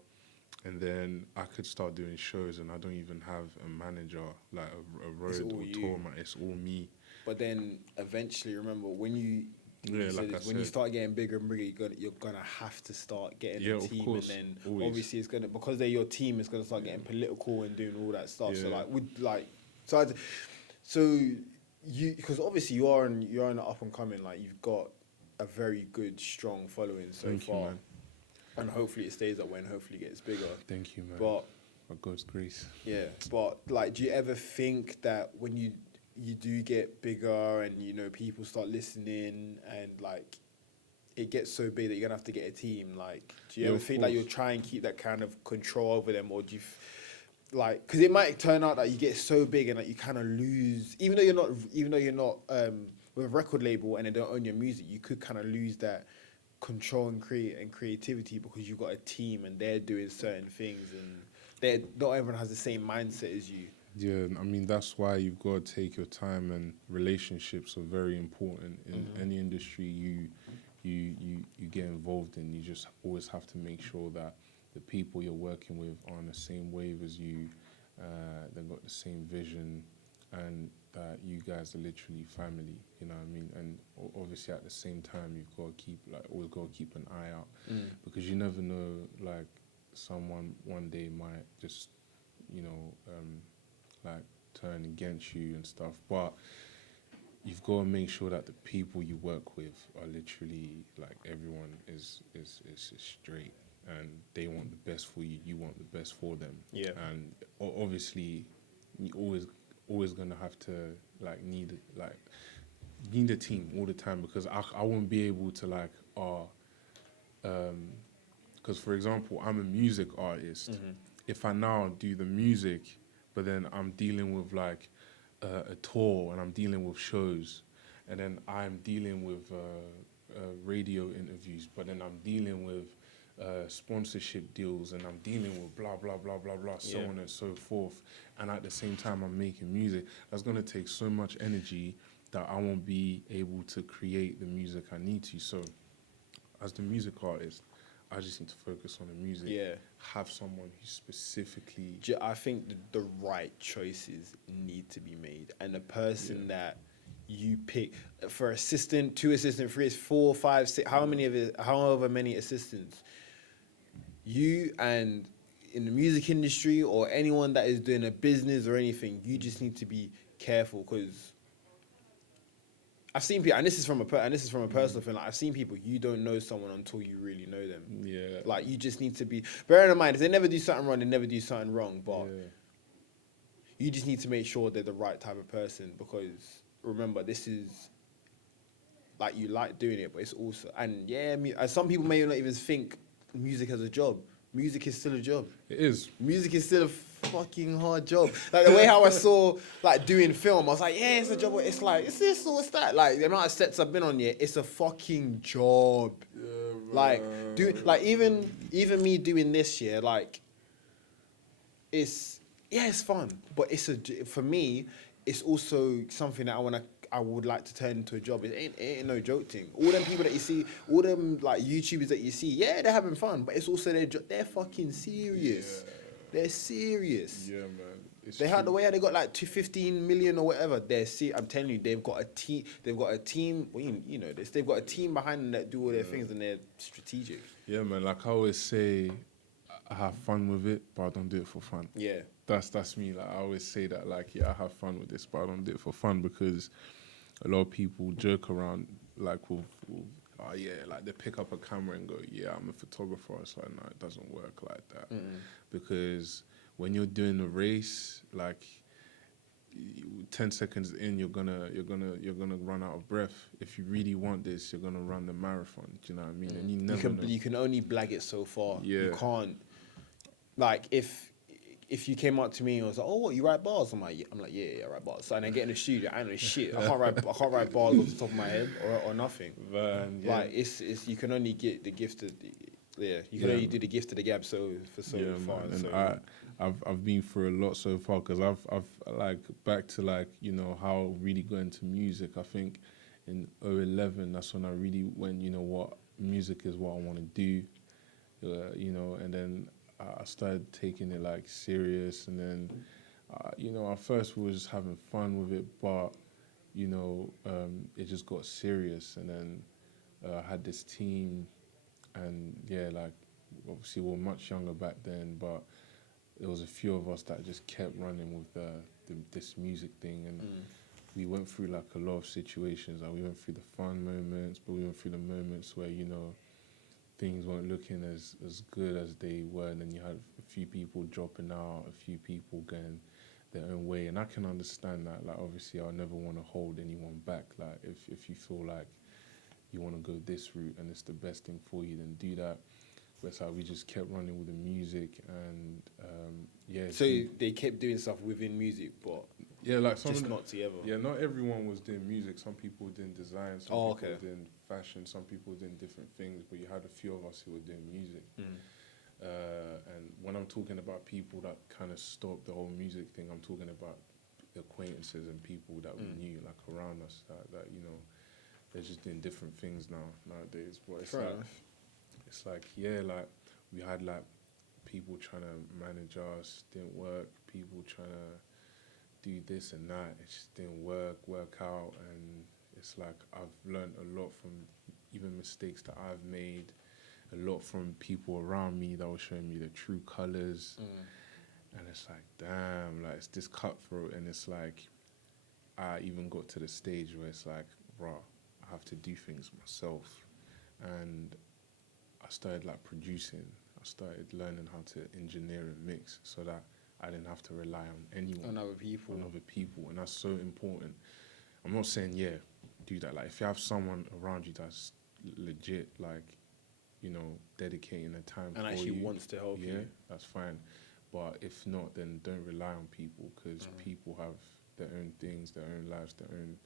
And then I could start doing shows, and I don't even have a manager, like a It's road all or you. tour man. It's all me. But then eventually, remember, when you Yeah, like I when you said. start getting bigger and bigger, you're gonna have to start getting Yeah, a of team, course, and then always. obviously it's gonna, because they're your team, it's gonna start getting political and doing all that stuff. So Yeah. like with like so I, so you, because obviously you're in the up and coming, like you've got a very good strong following so Thank you, far, man. and hopefully it stays that way and hopefully it gets bigger. Thank you, man. But By God's grace. yeah, but like, do you ever think that when you do get bigger and people start listening and like it gets so big that you're gonna have to get a team? Like, do you Yeah, ever of think like course. you'll try and keep that kind of control over them, or do you like, because it might turn out that you get so big and that you kind of lose, even though you're not with a record label and they don't own your music, you could kind of lose that control and creativity because you've got a team and they're doing certain things and not everyone has the same mindset as you. Yeah, I mean that's why you've got to take your time, and relationships are very important in any industry you get involved in. You just always have to make sure that the people you're working with are on the same wave as you, they've got the same vision, and that you guys are literally family. You know what I mean? And obviously at the same time you've got to always got to keep an eye out, because you never know, like someone one day might just like turn against you and stuff. But you've got to make sure that the people you work with are literally like, everyone is straight and they want the best for you. You want the best for them. Yeah. And obviously, you always gonna have to need a team all the time, because I won't be able to because for example, I'm a music artist. If I now do the music, but then I'm dealing with like a tour and I'm dealing with shows, and then I'm dealing with radio interviews, but then I'm dealing with sponsorship deals, and I'm dealing with blah blah blah blah blah, so Yeah. on and so forth. And at the same time, I'm making music. That's gonna take so much energy that I won't be able to create the music I need to. So, as the music artist, I just need to focus on the music. Yeah. Have someone who specifically. I think the right choices need to be made, and the person that you pick for assistant, 2 assistant, 3, 4, 5, 6, however many assistants, you and in the music industry or anyone that is doing a business or anything, you just need to be careful because I've seen people, and this is from a personal thing. Like I've seen people, you don't know someone until you really know them. Yeah. Like you just need to be bearing in mind if they never do something wrong, they never do something wrong. But you just need to make sure they're the right type of person because remember, this is like you like doing it, but it's also and some people may not even think music as a job. Music is still a job. It is. Music is still a fucking hard job. Like the way how I saw like doing film, I was like, yeah, it's a job. But it's like, it's this or it's that. Like the amount of sets I've been on, it's a fucking job. Yeah, Like even me doing this year, like it's fun, but for me, it's also something that I would like to turn into a job. It ain't no joke thing. All them people that you see, all them like YouTubers that you see, they're having fun, but it's also they're fucking serious. Yeah. They're serious. Yeah, man. They had the way how they got like 15 million or whatever. I'm telling you, they've got a team. They've got a team. Well, you know this. They've got a team behind them that do all their things, and they're strategic. Yeah, man. Like I always say, I have fun with it, but I don't do it for fun. Yeah. That's me. Like I always say that. Like I have fun with this, but I don't do it for fun because a lot of people joke around like with like they pick up a camera and go, yeah, I'm a photographer. It's like, no, it doesn't work like that. Because when you're doing a race, like 10 seconds in, you're gonna run out of breath. If you really want this, you're gonna run the marathon. Do you know what I mean? And you never know. You can only blag it so far. Yeah. You can't. Like if you came up to me and was like, oh, what, you write bars? I'm like, yeah, I write bars. So and I get in the studio, I know shit. I can't write bars off the top of my head or nothing. Man, yeah. Like it's you can only get the gift of you can only do the gift of the gab so far. Man. And so. I've been through a lot so far because I've like back to like, you know, how I really got into music. I think in 2011 that's when I really went, you know what, music is what I want to do, you know, and then I started taking it like serious, and then you know, at first we were just having fun with it, but you know, it just got serious, and then I had this team, and like obviously we were much younger back then, but there was a few of us that just kept running with this music thing, and we went through like a lot of situations. Like we went through the fun moments, but we went through the moments where, you know, things weren't looking as good as they were, and then you had a few people dropping out, a few people going their own way, and I can understand that. Like obviously I never want to hold anyone back. Like if you feel like you want to go this route and it's the best thing for you, then do that. But it's like we just kept running with the music, and So they kept doing stuff within music, but like just not together. Yeah, not everyone was doing music. Some people were doing design, some people were doing fashion, some people were doing different things. But you had a few of us who were doing music. And when I'm talking about people that kind of stopped the whole music thing, I'm talking about acquaintances and people that we knew, like around us, that you know, they're just doing different things nowadays. But it's like like we had like people trying to manage us, didn't work. People trying to do this and that, it just didn't work out. And it's like I've learned a lot from even mistakes that I've made, a lot from people around me that were showing me the true colours. And it's like, damn, like it's this cutthroat. And it's like I even got to the stage where it's like, I have to do things myself. And I started like producing. I started learning how to engineer and mix so that I didn't have to rely on anyone. On other people. And that's so important. I'm not saying, do that. Like if you have someone around you that's legit, like, you know, dedicating their time and for actually you, wants to help you, that's fine. But if not, then don't rely on people, because people have their own things, their own lives, their own,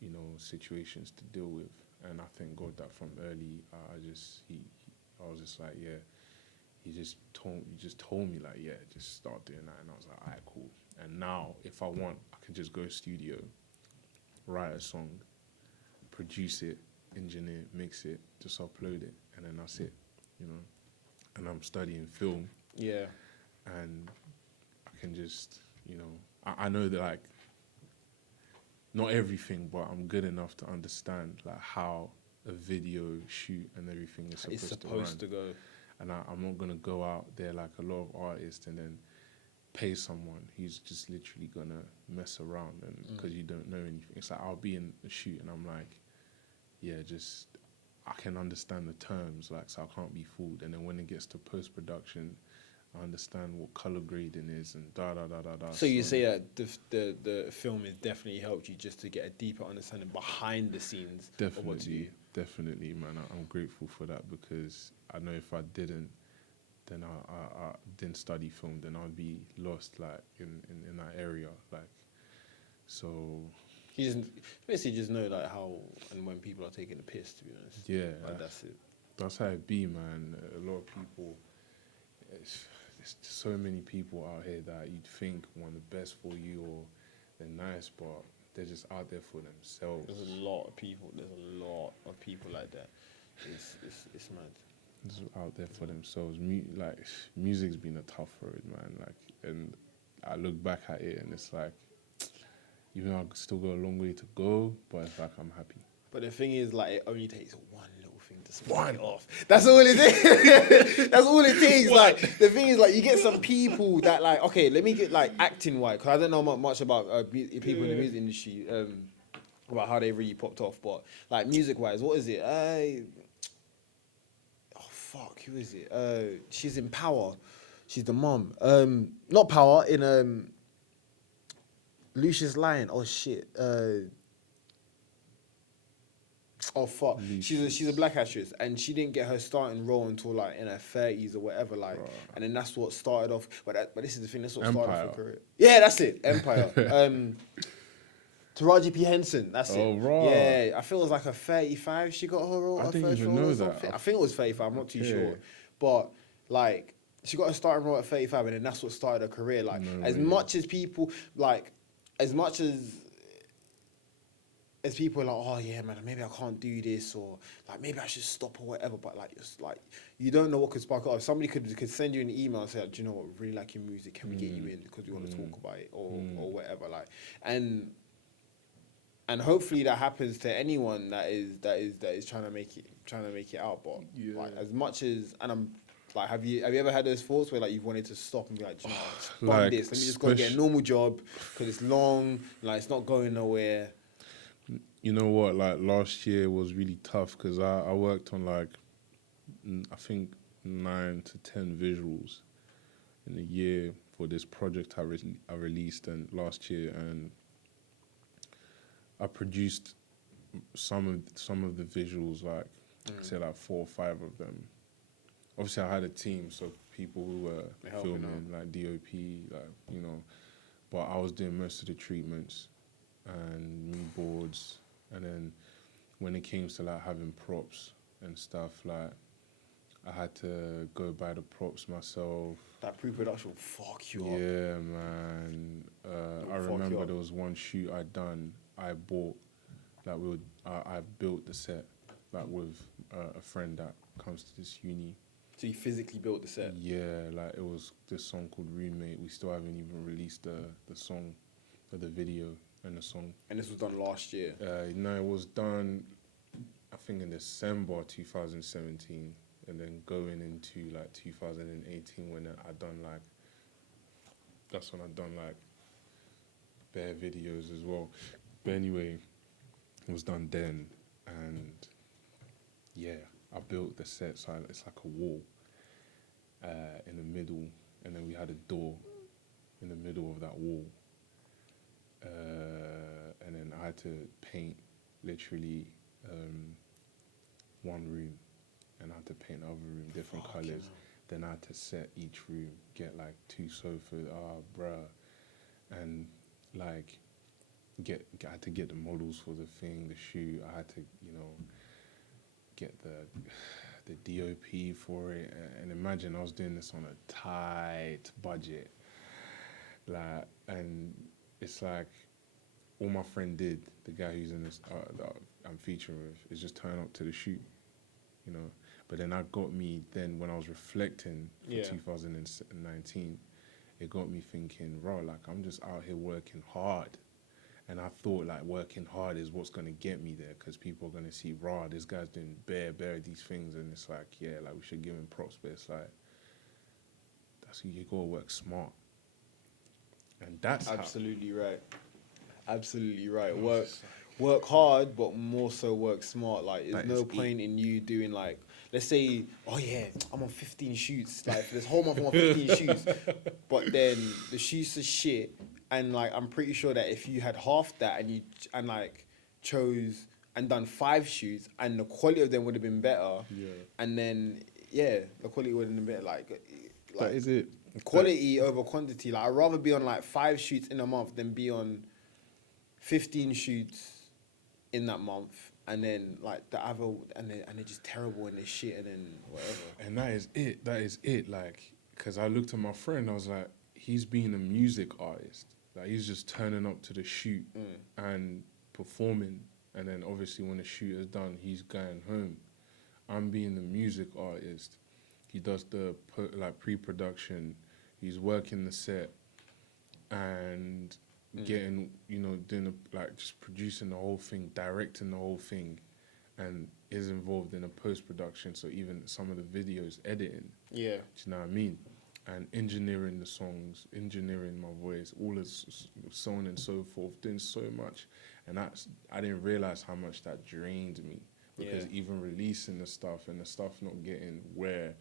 you know, situations to deal with. And I thank God that from early, I was just like, he just told me like, just start doing that. And I was like, all right, cool. And now if I want, I can just go studio, write a song, produce it, engineer, mix it, just upload it, and then that's it, you know. and I'm studying film, Yeah. and I can just, I know that like not everything, but I'm good enough to understand like how a video shoot and everything is It's supposed to supposed run. to go. And I'm not gonna go out there like a lot of artists and then pay someone who's just literally gonna mess around and because you don't know anything. It's like I'll be in a shoot and I'm like, yeah, just I can understand the terms, like so I can't be fooled. And then when it gets to post production, I understand what color grading is and da da da da da. So you say that the film has definitely helped you just to get a deeper understanding behind the scenes of what to do. Definitely, man. I'm grateful for that because I know if I didn't, then I didn't study film, then I'd be lost like in that area. Like, so You just basically just know like how and when people are taking the piss. To be honest, yeah, like that's it. that's how it be, man. A lot of people, there's so many people out here that you'd think want the best for you or they're nice, but they're just out there for themselves. There's a lot of people. There's a lot of people like that. It's mad. Just out there for themselves. Like music's been a tough road, man. Like, and I look back at it and it's like, even though I've still got a long way to go, but it's like I'm happy. But the thing is, like, it only takes one little thing to spark it off. That's all it is. That's all it takes. Like, the thing is, like, you get some people that, like, okay, let me get, like, acting wise, because I don't know much about people in the music industry, about how they really popped off. But, like, music wise, what is it? Oh, fuck, who is it? She's in Power. She's the mom. Not Power, in Lucius Lyon. Oh, shit. Oh fuck! She's a black actress, and she didn't get her starting role until like in her 30s or whatever. Like, and then that's what started off. But this is the thing. That's what started off her career. Yeah, that's it. Empire. Taraji P Henson. That's it. Oh, right. Yeah, I feel it was like a 35. She got her role. I Her didn't first even role know or that. something. I think it was 35. I'm not too Okay. sure, but like she got her starting role at 35, and then that's what started her career. Like, as much as people like, as much as people are like, oh yeah, man, maybe I can't do this, or like maybe I should stop or whatever. But like, it's like you don't know what could spark it off. Somebody could send you an email and say, do you know what, we really like your music? Can we get you in because we want to talk about it or whatever? Like, and hopefully that happens to anyone that is trying to make it out. But like, as much as I'm. Like, have you ever had those thoughts where like you've wanted to stop and be like, do you know, what, Like, this. Let me just go get a normal job because it's long, like it's not going nowhere. You know what? Like last year was really tough because I worked on like I think 9 to 10 visuals in a year for this project I released and last year, and I produced some of the visuals, like say like 4 or 5 of them. Obviously, I had a team, so people who were filming, like DOP, like but I was doing most of the treatments and mood boards. And then when it came to like having props and stuff, like I had to go buy the props myself. That pre-production will fuck you up. Yeah, man. I remember there was one shoot I'd done. I bought, like I built the set, like with a friend that comes to this uni. So you physically built the set? Yeah, like it was this song called Roommate. We still haven't even released the song, or the video. And the song. And this was done last year? No, it was done, I think, in December 2017, and then going into like 2018 when I done like, that's when I done like bare videos as well. But anyway, it was done then, and yeah, I built the set, so it's like a wall in the middle, and then we had a door in the middle of that wall. And then I had to paint literally one room, and I had to paint the other room different colours. Then I had to set each room, get like 2 sofas, bruh, and like I had to get the models for the thing, the shoot. I had to, get the DOP for it, and imagine I was doing this on a tight budget, like, and it's like all my friend did, the guy who's in this that I'm featuring with, is just turn up to the shoot, But then that got me, then when I was reflecting for Yeah. 2019, it got me thinking, bro, like I'm just out here working hard. And I thought like working hard is what's going to get me there because people are going to see, raw, this guy's doing bare these things. And it's like, yeah, like we should give him props. But it's like, that's you got to work smart. And that's Absolutely right. Absolutely right. how, Work hard, but more so work smart. Like, there's That no is point in you doing like, let's say, oh yeah, I'm on 15 shoots. Like for this whole month, I'm on 15 shoots. But then the shoots are shit, and like I'm pretty sure that if you had half that and like chose and done 5 shoots, and the quality of them would have been better. Yeah. And then the quality would have been better. Like That is it. quality over quantity. Like I'd rather be on like 5 shoots in a month than be on 15 shoots in that month, and then like the other, and they're just terrible and they're shit, and then whatever. And that is it. That is it. Like, because I looked at my friend, I was like, he's being a music artist. Like, he's just turning up to the shoot and performing. And then obviously when the shoot is done, he's going home. I'm being the music artist. He does the pre-production. He's working the set and getting, doing just producing the whole thing, directing the whole thing, and is involved in a post-production. So even some of the videos, editing. Yeah. Do you know what I mean? And engineering the songs, engineering my voice, all this, so on and so forth, doing so much. And I didn't realize how much that drained me. Because even releasing the stuff and the stuff not getting where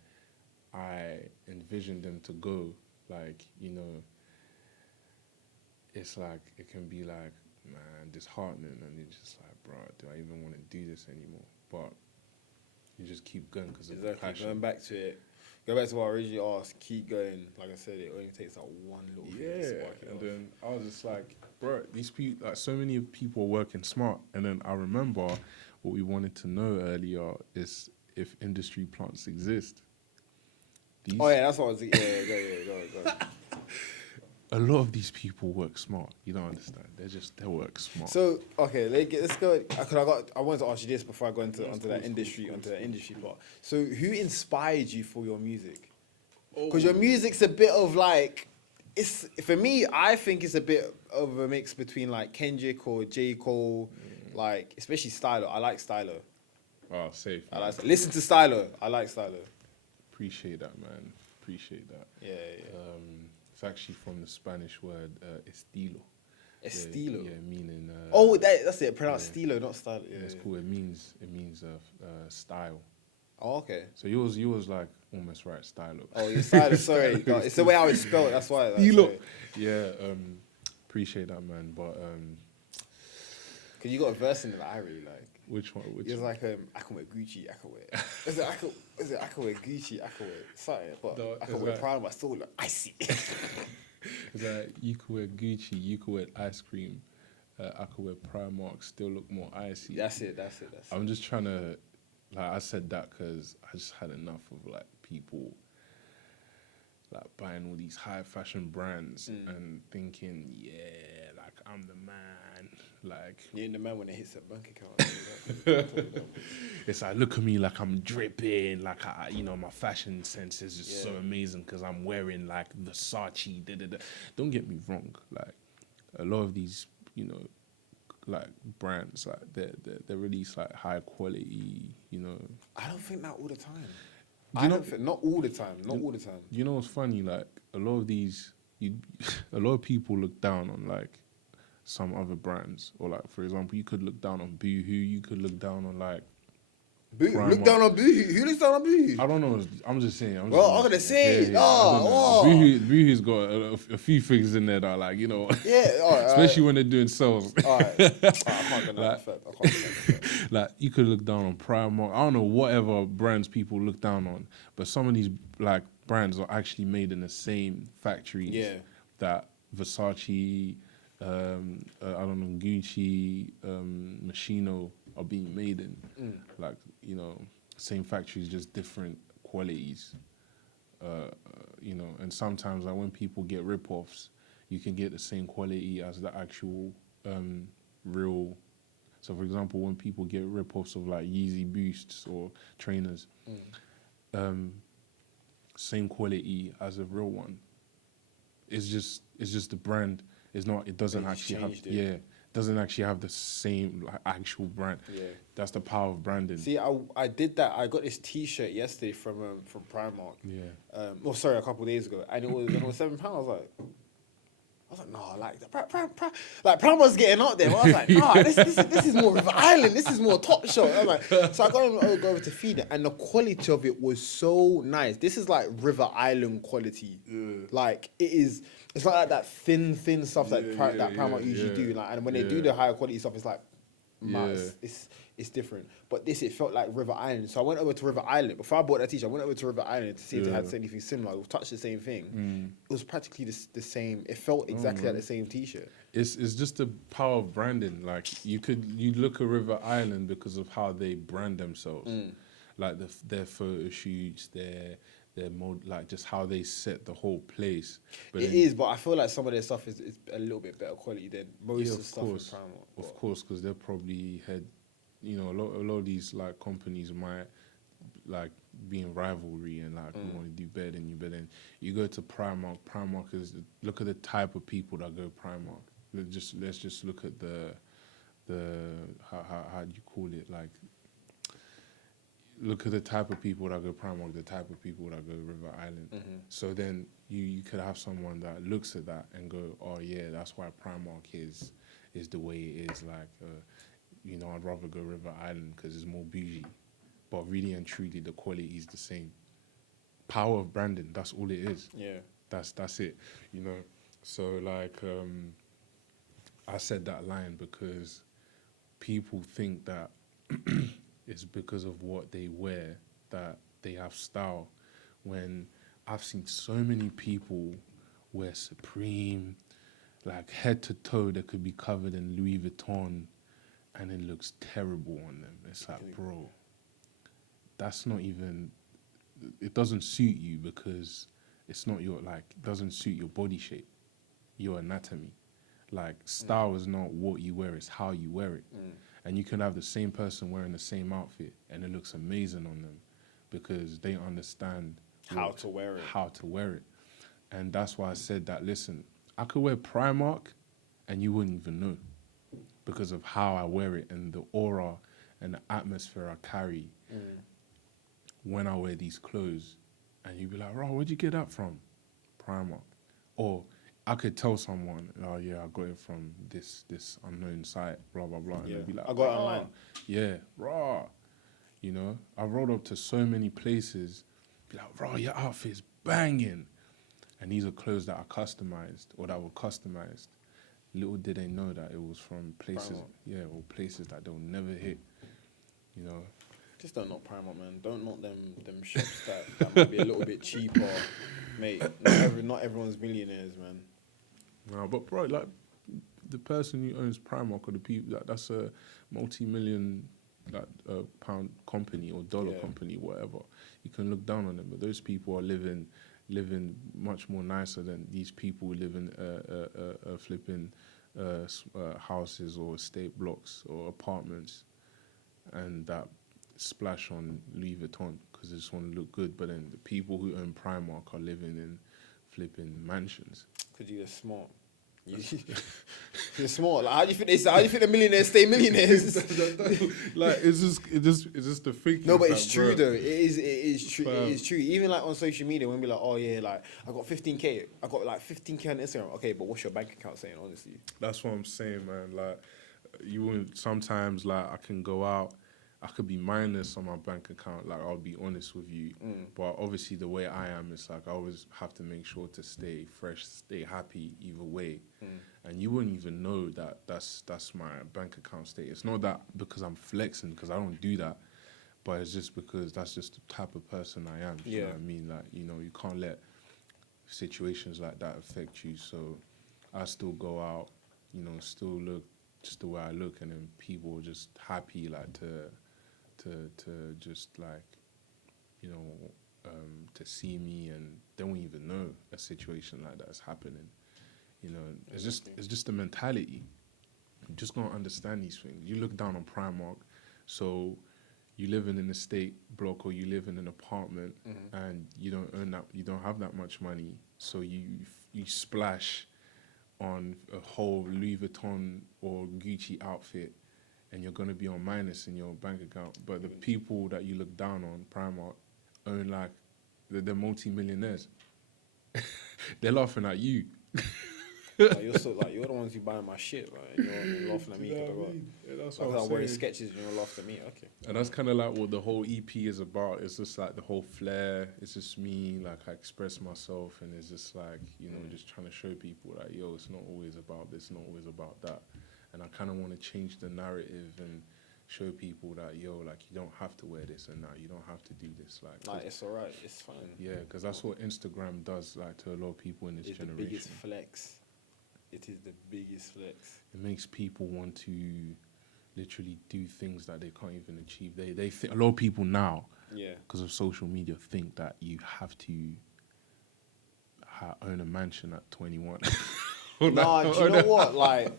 I envisioned them to go, like, it's like, it can be like, man, disheartening. And you're just like, bro, do I even want to do this anymore? But you just keep going because of the passion. Going back to it. Go back to what I originally asked. Keep going. Like I said, it only takes like one little thing to spark it and off. then I was just like, bro, these people, like so many people are working smart. And then I remember what we wanted to know earlier is if industry plants exist. That's what I was. Go. A lot of these people work smart. You don't understand. They work smart. So okay, let's go. I wanted to ask you this before I go onto that industry part. So who inspired you for your music? Because your music's a bit of like, it's for me. I think it's a bit of a mix between like Kendrick or J. Cole, like especially Stylo. I like Stylo. Oh, safe. Listen to Stylo. I like Stylo. Appreciate that, man. Appreciate that. Yeah. It's actually from the Spanish word estilo. Estilo. Yeah, meaning. That's it. Pronounced Stilo, not Stylo. Yeah, it's cool. It means style. Oh, okay. So yours like almost right, stylo. Oh, your Stylo. Sorry, no, it's the way I would spell it. That's why. Stilo. Yeah. Appreciate that, man. But because you got a verse in it that I really like. Which one? It's like I can wear Gucci, I can wear. Is it I can wear Gucci, I can wear something, but No, I can wear Prada, but still look icy. It's like you could wear Gucci, you could wear ice cream, I could wear Primark, still look more icy. That's it. I'm just trying to, like I said that because I just had enough of like people like buying all these high fashion brands and thinking, yeah, like I'm the man. Like You ain't the man when it hits that bank account. it's like, look at me, like I'm dripping, like my fashion sense is just so amazing because I'm wearing like Versace. Don't get me wrong, like a lot of these, like brands, like they release like high quality, I don't think that all the time. Not all the time. You know what's funny? Like a lot of these, a lot of people look down on like some other brands, or like for example, you could look down on Boohoo. You could look down on like. Look down on Boohoo. Who looks down on Boohoo? I don't know. I'm just saying. I'm gonna say. Boohoo's got a few things in there that are like, Yeah, all right, especially when they're doing sales. All right. I can't deny that fact. Like you could look down on Primark. I don't know whatever brands people look down on, but some of these like brands are actually made in the same factories that Versace, I don't know, Gucci, Moschino are being made in. Like, same factories, just different qualities. And sometimes like when people get rip-offs, you can get the same quality as the actual real So, for example, when people get rip-offs of like Yeezy Boosts or trainers, same quality as a real one. It's just the brand. It's not. It doesn't They just actually have. changed it. Yeah, doesn't actually have the same like actual brand. Yeah. That's the power of branding. See, I did that. I got this T-shirt yesterday from Primark. Yeah. Sorry, a couple of days ago, and it was £7. I was like, no, like like Primark's getting out there. But I was like, nah, this is more River Island. This is more Top Shot. I was like, so I go over to feed it, and the quality of it was so nice. This is like River Island quality. Like it is. It's not like that thin stuff that Primark usually do. Like, and when they do the higher quality stuff, it's like, it's different. But this, it felt like River Island. So I went over to River Island. Before I bought that T-shirt, I went over to River Island to see if they had anything similar. It touched the same thing. It was practically the same. It felt exactly like the same T-shirt. It's just the power of branding. Like you look at River Island because of how they brand themselves, like their photo shoots, their mode, like just how they set the whole place. But It is, but I feel like some of their stuff is a little bit better quality than most of the stuff in Primark. Of course, because they're probably had, a lot of these like companies might like be in rivalry and like we want to do better than you. But then you go to Primark. Primark is look at the type of people that go Primark. Let's just look at the how do you call it, like. Look at the type of people that go Primark, the type of people that go River Island. So then you could have someone that looks at that and go, oh yeah, that's why Primark is the way it is. Like, I'd rather go River Island because it's more bougie. But really and truly, the quality is the same. Power of branding, that's all it is. Yeah. That's it, So like, I said that line because people think that it's because of what they wear that they have style. When I've seen so many people wear Supreme, like head to toe, they could be covered in Louis Vuitton, and it looks terrible on them. It's like, bro, that's not even. It doesn't suit you because it's not your it doesn't suit your body shape, your anatomy. Like style is not what you wear; it's how you wear it. And you can have the same person wearing the same outfit and it looks amazing on them because they understand how to wear it. And that's why I said that, listen, I could wear Primark and you wouldn't even know because of how I wear it and the aura and the atmosphere I carry when I wear these clothes. And you'd be like, "Bro, where'd you get that from?" Primark. Or I could tell someone, "Oh yeah, I got it from this unknown site, blah blah blah," and they'd be like, I got it online. Yeah, raw. I rolled up to so many places, be like, "Raw, your outfit's banging," and these are clothes that are customized or that were customized. Little did they know that it was from places, or places that they'll never hit. Just don't knock Primark, man. Don't knock them shops that might be a little bit cheaper, mate. Not everyone's millionaires, man. No, but bro, like the person who owns Primark or the people that's a multi-million pound company or dollar company, whatever. You can look down on them, but those people are living much more nicer than these people who live in flipping houses or estate blocks or apartments, and that splash on Louis Vuitton because they just want to look good. But then the people who own Primark are living in flipping mansions. Because you're smart. You're smart. Like, how do you think the millionaires stay millionaires? Like it's just the thinking. No, but it's true though. It is true. It is true. Even like on social media, when we like, oh yeah, like I got 15K. I got like 15K on Instagram. Okay, but what's your bank account saying? Honestly, that's what I'm saying, man. Like you wouldn't sometimes like I can go out. I could be minus on my bank account, like I'll be honest with you. But obviously the way I am, it's like I always have to make sure to stay fresh, stay happy either way. And you wouldn't even know that that's my bank account state. It's not that because I'm flexing, because I don't do that. But it's just because that's just the type of person I am. You know what I mean? Like, you can't let situations like that affect you. So I still go out, still look just the way I look, and then people are just happy like to just like, to see me, and they won't even know a situation like that is happening. It's just the mentality. You just don't understand these things. You look down on Primark, so you live in an estate block or you live in an apartment, and you don't earn that, you don't have that much money, so you splash on a whole Louis Vuitton or Gucci outfit, and you're gonna be on minus in your bank account. But the people that you look down on, Primark, own like they're multi-millionaires. They're laughing at you. Like you're the ones who buying my shit, right? You're laughing at me because I got. Yeah, that's Like what I'm I'm wearing saying. sketches and you're laughing at me. Okay. And that's kind of like what the whole EP is about. It's just like the whole flair. It's just me, like I express myself, and it's just like, you know, just trying to show people that, yo, it's not always about this, not always about that. And I kind of want to change the narrative and show people that, yo, like you don't have to wear this and that. You don't have to do this. Like it's alright. It's fine. yeah, because that's what Instagram does, like to a lot of people in this It's the generation. biggest flex. It is the biggest flex. It makes people want to literally do things that they can't even achieve. They think, a lot of people now, Yeah. because of social media, think that you have to own a mansion at 21. Nah, do you know what? Like,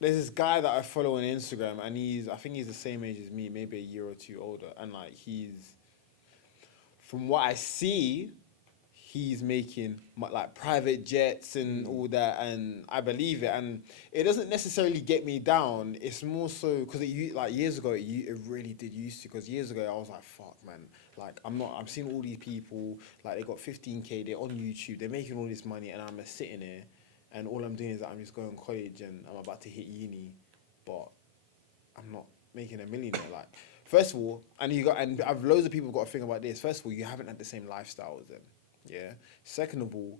there's this guy that I follow on Instagram, and I think he's the same age as me, maybe a year or two older, and like from what I see, he's making like private jets and all that, and I believe it. And it doesn't necessarily get me down. It's more so because like years ago, it really did used to. Because years ago, I was like, fuck, man. Like I'm seeing all these people, like they got 15K, they're on YouTube, they're making all this money, and I'm just sitting there, and all I'm doing is that I'm just going to college and I'm about to hit uni, but I'm not making a millionaire. Like, first of all, and I've loads of people got to think about this. First of all, you haven't had the same lifestyle as them. Yeah. Second of all,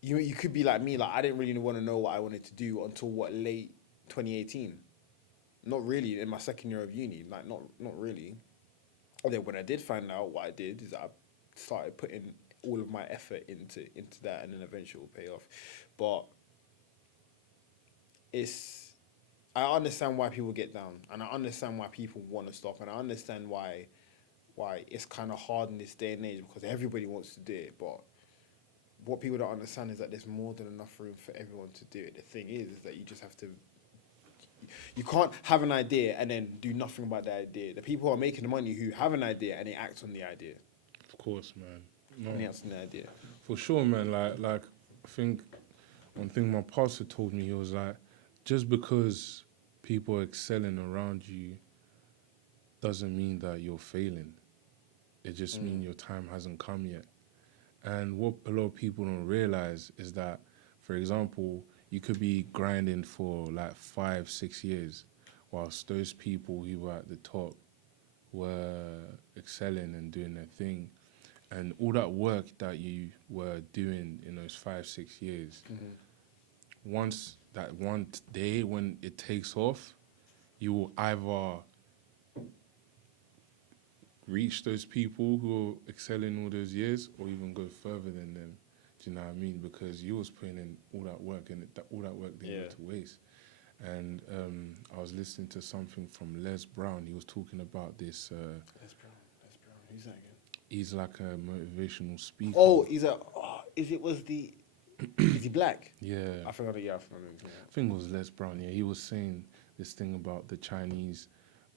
you could be like me. Like I didn't really want to know what I wanted to do until late 2018. Not really in my second year of uni. Like not really. And then when I did find out what I did, is I started putting all of my effort into that, and then eventually it will pay off. But I understand why people get down, and I understand why people want to stop, and I understand why it's kind of hard in this day and age because everybody wants to do it. But what people don't understand is that there's more than enough room for everyone to do it. The thing is that you just have to. You can't have an idea and then do nothing about the idea. The people who are making the money who have an idea and they act on the idea. Of course, man. No. And they act on the idea. For sure, man. Like I think one thing my pastor told me, he was like, just because people are excelling around you doesn't mean that you're failing. It just means your time hasn't come yet. And what a lot of people don't realize is that, for example, you could be grinding for like 5-6 years, whilst those people who were at the top were excelling and doing their thing. And all that work that you were doing in those 5-6 years, once that one day when it takes off, you will either reach those people who are excelling all those years or even go further than them. Do you know what I mean? Because you was putting in all that work, and all that work didn't go to waste. And I was listening to something from Les Brown. He was talking about this. Les Brown. Who's that again? He's like a motivational speaker. Oh, is he black? Yeah. I forgot it. Yeah, I think it was Les Brown. Yeah, he was saying this thing about the Chinese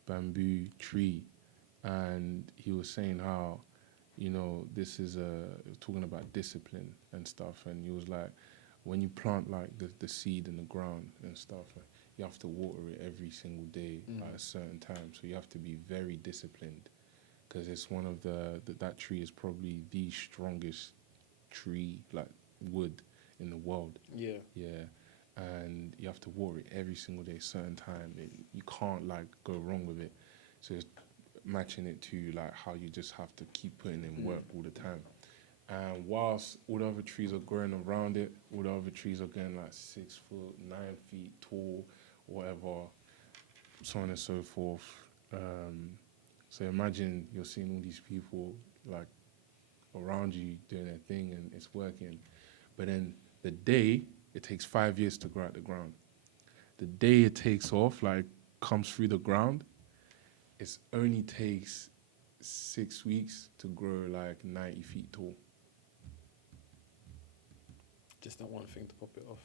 bamboo tree, and he was saying how, you know, this is talking about discipline and stuff, and he was like, when you plant like the seed in the ground and stuff, you have to water it every single day at a certain time. So you have to be very disciplined, because it's one of that tree is probably the strongest tree, like wood, in the world. Yeah. Yeah. And you have to water it every single day, certain time. You can't like go wrong with it. So it's matching it to like how you just have to keep putting in work all the time. And whilst all the other trees are growing around it, all the other trees are getting like 6 foot, 9 feet tall, whatever, so on and so forth. So imagine you're seeing all these people like around you doing their thing and it's working. But then the day, it takes 5 years to grow out the ground. The day it takes off, like comes through the ground, it only takes 6 weeks to grow like 90 feet tall. Just not one thing to pop it off.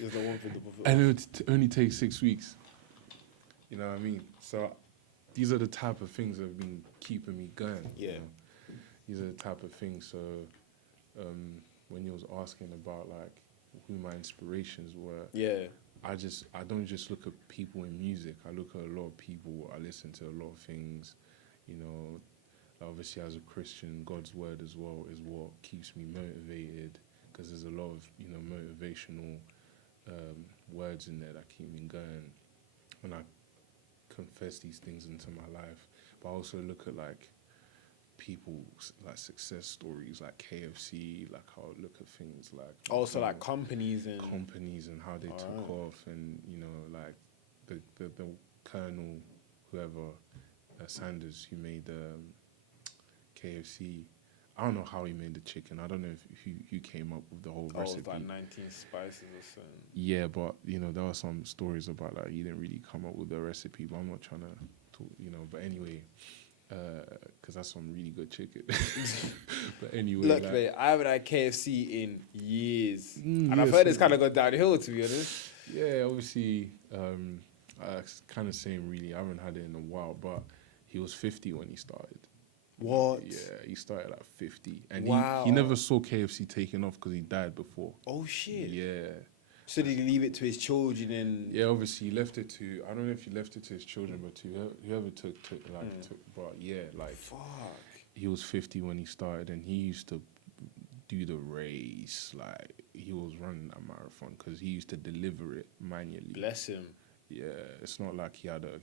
Just not one thing to pop it And off. it would only take 6 weeks. You know what I mean? So these are the type of things that have been keeping me going. Yeah. You know? These are the type of things. So when you was asking about like who my inspirations were, Yeah. I don't just look at people in music. I look at a lot of people. I listen to a lot of things. You know, obviously as a Christian, God's word as well is what keeps me motivated, because there's a lot of, you know, motivational words in there that keep me going when I confess these things into my life. But I also look at like people's like success stories, like KFC. Like I'll look at things like Also, you like know, companies and how they took off, and you know, like the Colonel, whoever, Sanders, who made KFC. I don't know how he made the chicken. I don't know if who came up with the whole recipe. it's like 19 spices or something. Yeah, but you know, there are some stories about like he didn't really come up with the recipe. But I'm not trying to talk, you know. But anyway, because that's some really good chicken. But anyway, Look, like, mate, I haven't had KFC in years, and yeah, I've heard it's so- kind of gone downhill, to be honest. yeah, obviously, kind of same really. I haven't had it in a while, but he was 50 when he started. What? Yeah, he started at 50, and Wow. he never saw KFC taking off because he died before. Oh shit! Yeah. So did he leave it to his children and? Yeah, obviously he left it to, I don't know if he left it to his children, but to whoever took, but yeah, like, Fuck. he was 50 when he started, and he used to do the race, like, he was running that marathon, because he used to deliver it manually. Bless him. Yeah, it's not like he had a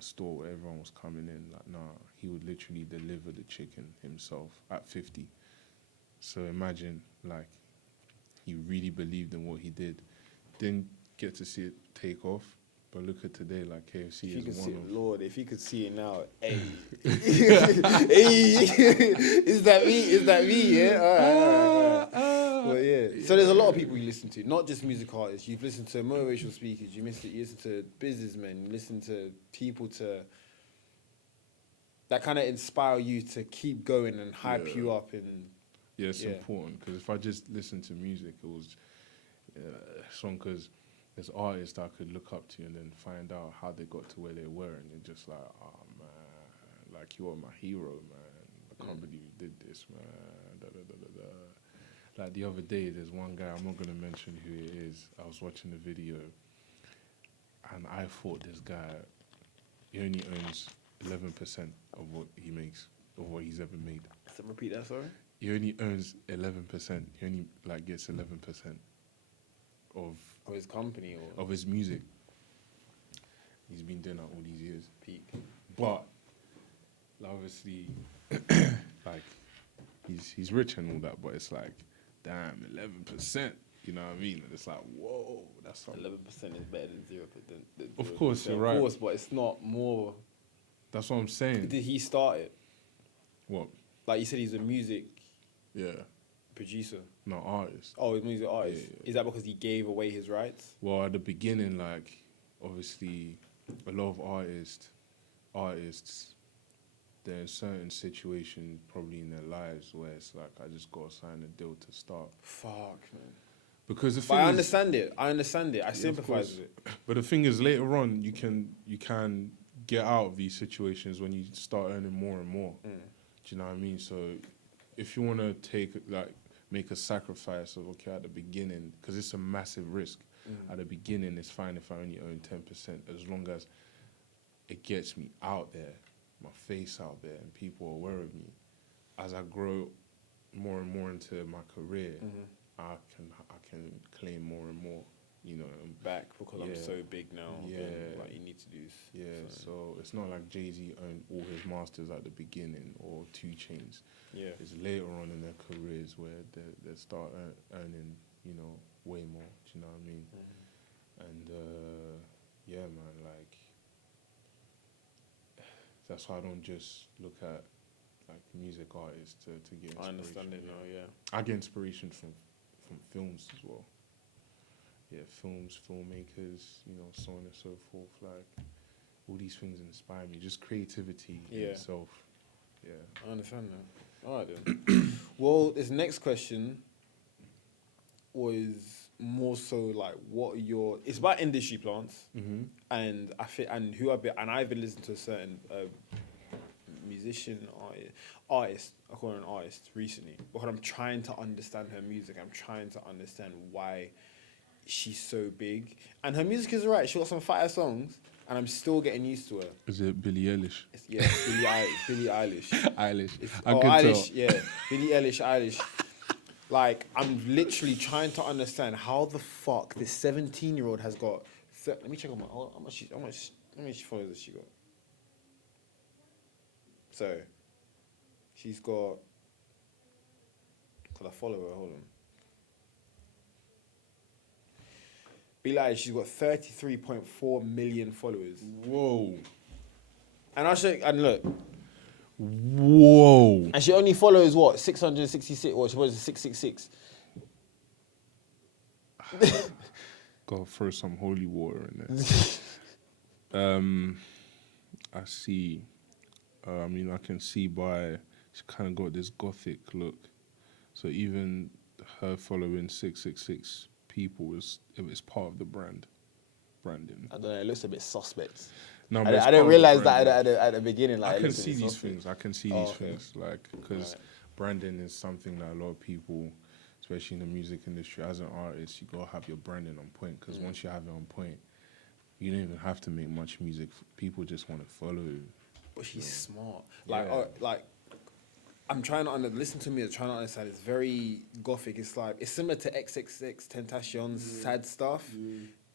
store where everyone was coming in, like, nah, he would literally deliver the chicken himself at 50. So imagine, like, he really believed in what he did. Didn't get to see it take off, but look at today, like KFC If you could is see one it, of. Lord, if you could see it now, hey, hey, is that me? Is that me? Yeah, all right. Well, yeah. So there's a lot of people you listen to, not just music artists. You've listened to motivational speakers. You listen to businessmen. You listen to people that kind of inspire you to keep going and hype Yeah. you up. And Yeah, it's Yeah. important, because if I just listened to music, it was song, because there's artists that I could look up to and then find out how they got to where they were, and you're just like, oh man, like you are my hero, man. I can't believe you did this, man. Da, da, da, da, da. Like the other day, there's one guy, I'm not gonna mention who it is. I was watching the video, and I thought this guy, he only owns 11% of what he makes, of what he's ever made. so repeat that, sorry. He only earns 11%. He only like gets 11% of Or his company or his music. He's been doing that all these years. peak. But like, obviously, like he's rich and all that. But it's like, damn, 11%. You know what I mean? And it's like, whoa, that's something. 11% is better than 0%. Than Of course, 0%. you're right. Of course, but it's not more. That's what I'm saying. Did he start it? What? Like you said, he's a music Yeah. producer. No, artist. Oh, he's a music artist. Yeah. Is that because he gave away his rights? Well, at the beginning, like, obviously, a lot of artists, they're in certain situations probably in their lives where it's like, I just got to sign a deal to start. Fuck, man. Because the But thing I is, understand it. I understand it. I of sympathize course. with it. But the thing is, later on, you can get out of these situations when you start earning more and more. Do you know what I mean? So if you want to make a sacrifice of, okay, at the beginning, because it's a massive risk. At the beginning, it's fine if I only own 10%, as long as it gets me out there, my face out there, and people are aware of me. As I grow more and more into my career, I can claim more and more, you know. Back because I'm Yeah. so big now. Yeah. then, like you need to do. Yeah, so it's not like Jay-Z owned all his masters at the beginning, or 2 Chainz. Yeah. It's later on in their careers where they start earning, you know, way more. Do you know what I mean? And yeah, man, like that's why I don't just look at like music artists to get inspiration. I understand it now. Yeah. I get inspiration from films as well. Yeah, films, filmmakers, you know, so on and so forth. Like all these things inspire me. Just creativity in Yeah. itself. Yeah. I understand that. All right then. Well, this next question, was more so like what are your. It's about industry plants, and I think and who I've been and I've been listening to a certain musician artist. I call her an artist recently because I'm trying to understand her music. I'm trying to understand why she's so big, and her music is right. She got some fire songs, and I'm still getting used to her. Is it Billie Eilish? It's Billie Eilish. Eilish. It's, I oh, can Eilish, tell. yeah, Billie Eilish. Like, I'm literally trying to understand how the fuck this 17-year-old has got. Let me check on how many followers has she got? So, she's got. Cause I follow her. Hold on. Billie Eilish, she's got 33.4 million followers, Whoa. and look, Whoa. and she only follows what 666. What she follows 666. Gotta throw some holy water in there. I see. I mean, I can see by she kind of got this gothic look. So even her following 666 people it's part of the branding. I don't know. It looks a bit suspect. No, I, but it's I part didn't of the realize that branding. at the beginning. Like, I it can looks a see bit these suspect. things. I can see Oh, these okay. things, like, because Right. branding is something that a lot of people, especially in the music industry, as an artist, you gotta have your branding on point. Because once you have it on point, you don't even have to make much music. People just want to follow you. But she's smart. Yeah. Like I'm trying to listen to me. I'm trying to understand. It's very gothic. It's like it's similar to XXX Tentacion's sad stuff,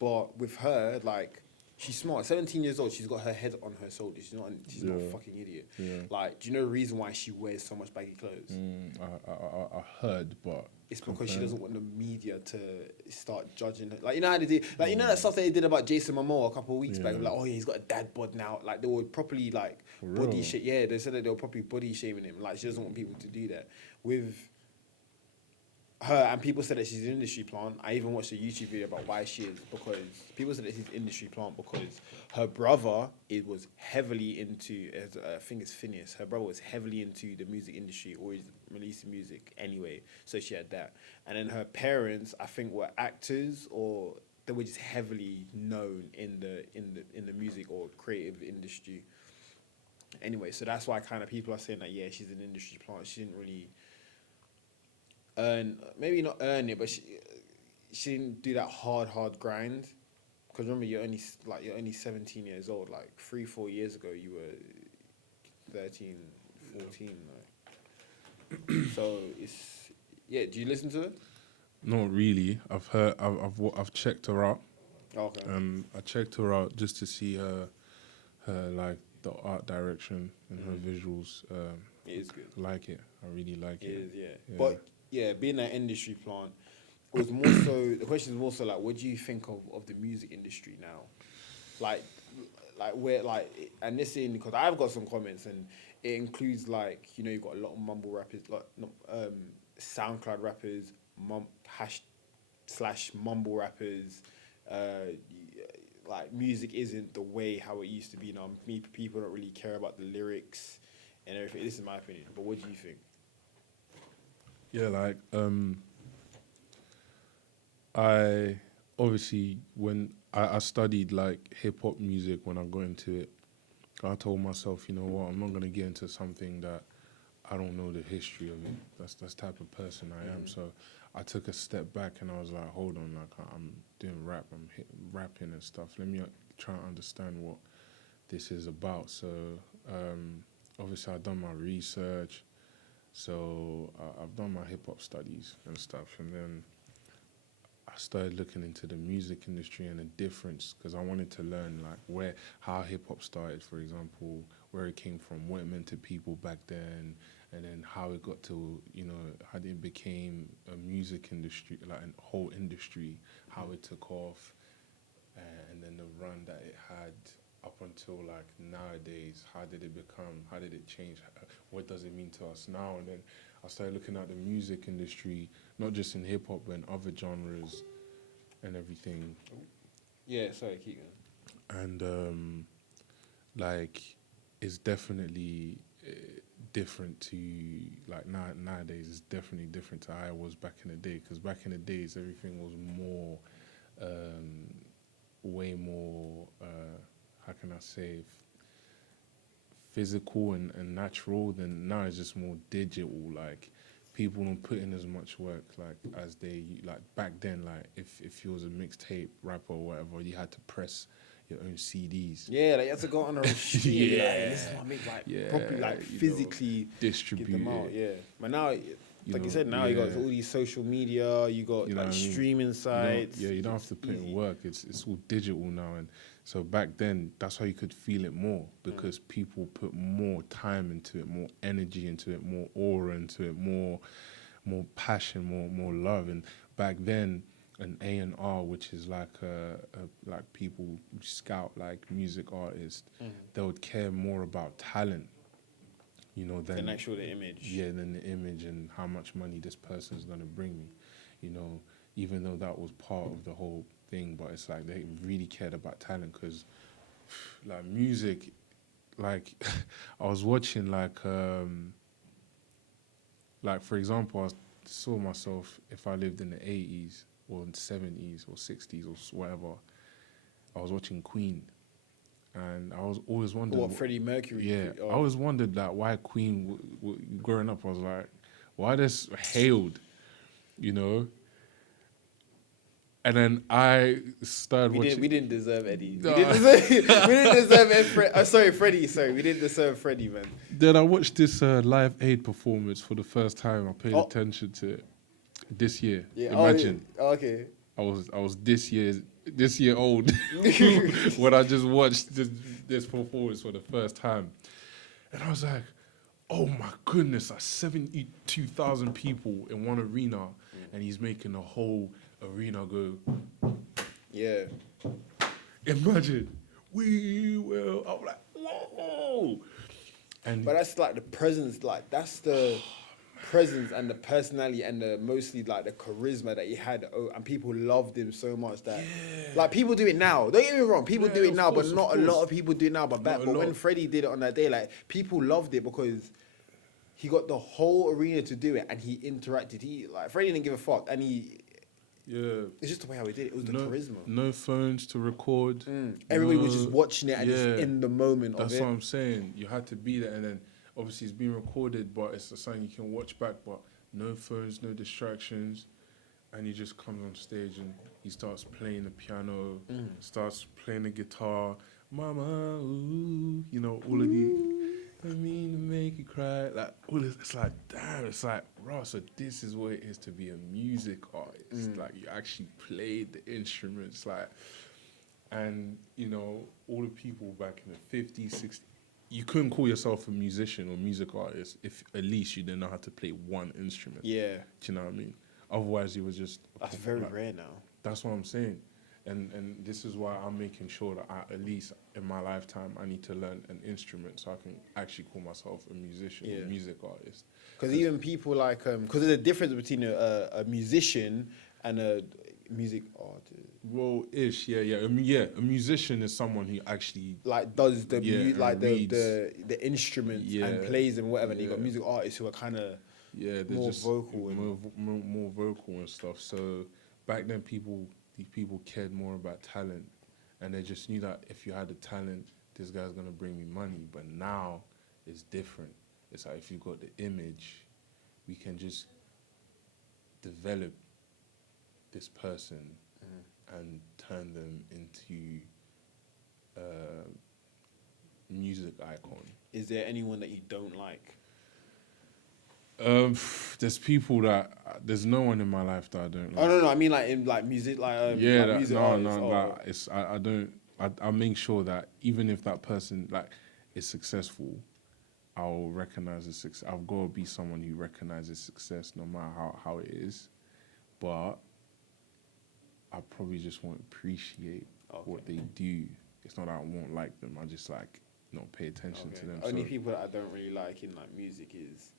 but with her, like she's smart. 17 years old. She's got her head on her shoulders. She's not a Yeah. fucking idiot. Yeah. Like, do you know the reason why she wears so much baggy clothes? I heard, but It's because she confirm. doesn't want the media to start judging her. Like, you know how they did, like, you know that stuff that they did about Jason Momoa a couple of weeks back? Yeah. Like, oh yeah, he's got a dad bod now. Like, they would properly, like, For body real? shit. Yeah, they said that they were properly body shaming him. Like, she doesn't want people to do that. With her, and people said that she's an industry plant. I even watched a YouTube video about why she is, because people said that she's an industry plant because her brother was heavily into, I think it's Phineas, her brother was heavily into the music industry, always releasing music anyway, so she had that. And then her parents, I think, were actors, or they were just heavily known in the music or creative industry. Anyway, so that's why kind of people are saying that, yeah, she's an industry plant. She didn't really maybe not earn it, but she didn't do that hard grind. Because remember, you're only 17 years old. Like 3-4 years ago, you were 13, 14. Like. So it's Do you listen to it? Not really. I've heard. I've checked her out. Okay. I checked her out just to see her like the art direction and her visuals. It is good. Like it. I really like It it. is, yeah. Yeah. But yeah, being an industry plant, it was more so. The question is more so like, what do you think of the music industry now? Like where and this thing, because I've got some comments, and it includes, like, you've got a lot of mumble rappers, like SoundCloud rappers, hash / mumble rappers. Like, music isn't the way how it used to be now. People don't really care about the lyrics and everything. This is my opinion, but what do you think? Yeah, like I obviously when I studied like hip hop music when I got into it, I told myself, you know what, I'm not gonna get into something that I don't know the history of it. That's the type of person I am. So I took a step back and I was like, hold on, like I'm doing rap, rapping and stuff. Let me try and understand what this is about. So obviously I've done my research. So I've done my hip hop studies and stuff, and then I started looking into the music industry and the difference, because I wanted to learn like how hip hop started, for example, where it came from, what it meant to people back then, and then how it got to, how it became a music industry, like a whole industry, how it took off, and then the run that it had up until like nowadays. How did it change, what does it mean to us now? And then I started looking at the music industry, not just in hip hop but in other genres and everything. Yeah, sorry, keep going. And like it's definitely different to like nowadays. It's definitely different to how it was back in the day. Because back in the days, everything was more, way more. How can I say? Physical and natural. Then now it's just more digital. Like people don't put in as much work like as they like back then. Like if you was a mixtape rapper or whatever, you had to press your own CDs. Yeah, like you have to go on the street, Yeah. like listen to my mix, like properly, like you know, physically distribute get them out. it. Yeah, but now, like you said, now you got all these social media, you got You know like what I mean? streaming sites. You don't have to put in work. It's all digital now, and so back then that's how you could feel it more because people put more time into it, more energy into it, more aura into it, more passion, more love. And back then, an A&R, which is like like people scout like music artists, they would care more about talent, you know, than actual the image. Yeah, than the image and how much money this person's gonna bring me, you know. Even though that was part of the whole thing, but it's like they really cared about talent because, like music, like I was watching like for example, saw myself if I lived in the 80s or in 70s or 60s or whatever. I was watching Queen, and I was always wondering. What, Freddie Mercury? Yeah, Oh. I always wondered that why Queen. Growing up, I was like, why this hailed, you know? And then I started watching. We didn't deserve Eddie. No. We didn't deserve sorry, Freddie. Sorry, we didn't deserve Freddie, man. Then I watched this Live Aid performance for the first time. I paid Oh. attention to it this year. Yeah. Imagine. Oh, okay. I was this year old when I just watched this performance for the first time, and I was like, "Oh my goodness!" Like 72,000 people in one arena, and he's making the whole arena go. Yeah. Imagine, we will. I'm like, whoa! And But that's like the presence, like that's the presence and the personality and the mostly like the charisma that he had, and people loved him so much that like people do it now. Don't get me wrong, people do it now, but not a lot of people do it now. But when Freddie did it on that day, like people loved it because he got the whole arena to do it and he interacted. He like Freddie didn't give a fuck, and it's just the way how he did it. It was the charisma. No phones to record. Everybody was just watching it and just in the moment of it. That's what I'm saying. You had to be there, and then obviously it's being recorded, but it's something you can watch back. But no phones, no distractions, and he just comes on stage and he starts playing the piano, starts playing the guitar, mama, ooh, you know, all of the. I mean to make you cry, like all this. It's like damn. It's like Ross. So this is what it is to be a music artist. Like you actually played the instruments, like, and you know all the people back in the 50s, 60s. You couldn't call yourself a musician or music artist if at least you didn't know how to play one instrument. Yeah. Do you know what I mean? Otherwise, you was just. That's very rare now. That's what I'm saying. And this is why I'm making sure that at least in my lifetime I need to learn an instrument so I can actually call myself a musician or a music artist. Because even people like, because there's a difference between a musician and a music artist. Well, a musician is someone who actually like does the reads. the instruments and plays and whatever. And you got music artists who are kind of they're more just vocal and more vocal and stuff. So back then, these people cared more about talent, and they just knew that if you had the talent, this guy's gonna bring me money. But now it's different. It's like if you got the image, we can just develop this person and turn them into a music icon. Is there anyone that you don't like? There's people that there's no one in my life that I don't like. Oh no, I mean like in like music, like music artists. Like it's I don't. I make sure that even if that person like is successful, I'll recognize the success. I've got to be someone who recognizes success no matter how it is, but I probably just won't appreciate what they do. It's not that I won't like them. I just like not pay attention to them. Only people that I don't really like in like music is.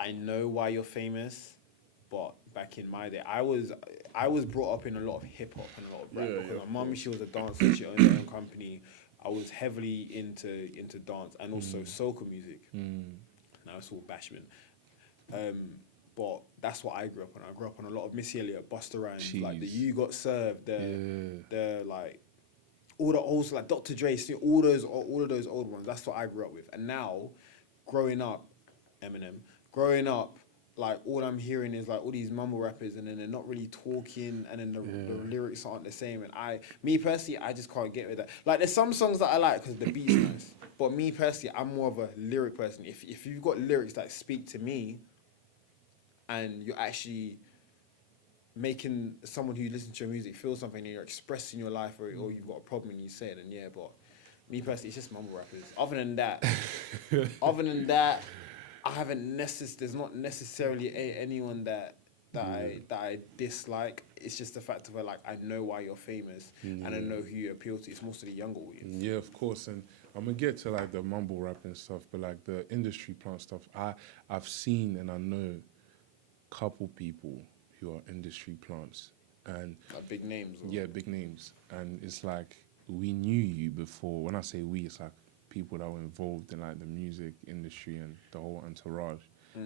I know why you're famous, but back in my day, I was brought up in a lot of hip hop and a lot of rap because my mum, she was a dancer, she owned her own company. I was heavily into dance and also soca music. Now it's all bashment. But that's what I grew up on. I grew up on a lot of Missy Elliott, Busta Rhymes, like the Jeez. You Got Served, Yeah. the like all the old, like Dr. Dre, see, all of those old ones. That's what I grew up with. And now, growing up, Eminem, growing up, like all I'm hearing is like all these mumble rappers, and then they're not really talking, and then the lyrics aren't the same. And me personally, I just can't get with that. Like there's some songs that I like because the beat's nice, but me personally, I'm more of a lyric person. If you've got lyrics that speak to me, and you're actually making someone who listens to your music feel something, and you're expressing your life, or you've got a problem and you say it, then yeah. But me personally, it's just mumble rappers. Other than that, I haven't there's not necessarily anyone that I dislike. It's just the fact of where like I know why you're famous and I know who you appeal to. It's mostly the younger audience. Yeah, of course, and I'm gonna get to like the mumble rap and stuff, but like the industry plant stuff, I've seen and I know couple people who are industry plants, and Like big names. yeah, big names, and it's like we knew you before. When I say we, it's like people that were involved in like the music industry and the whole entourage.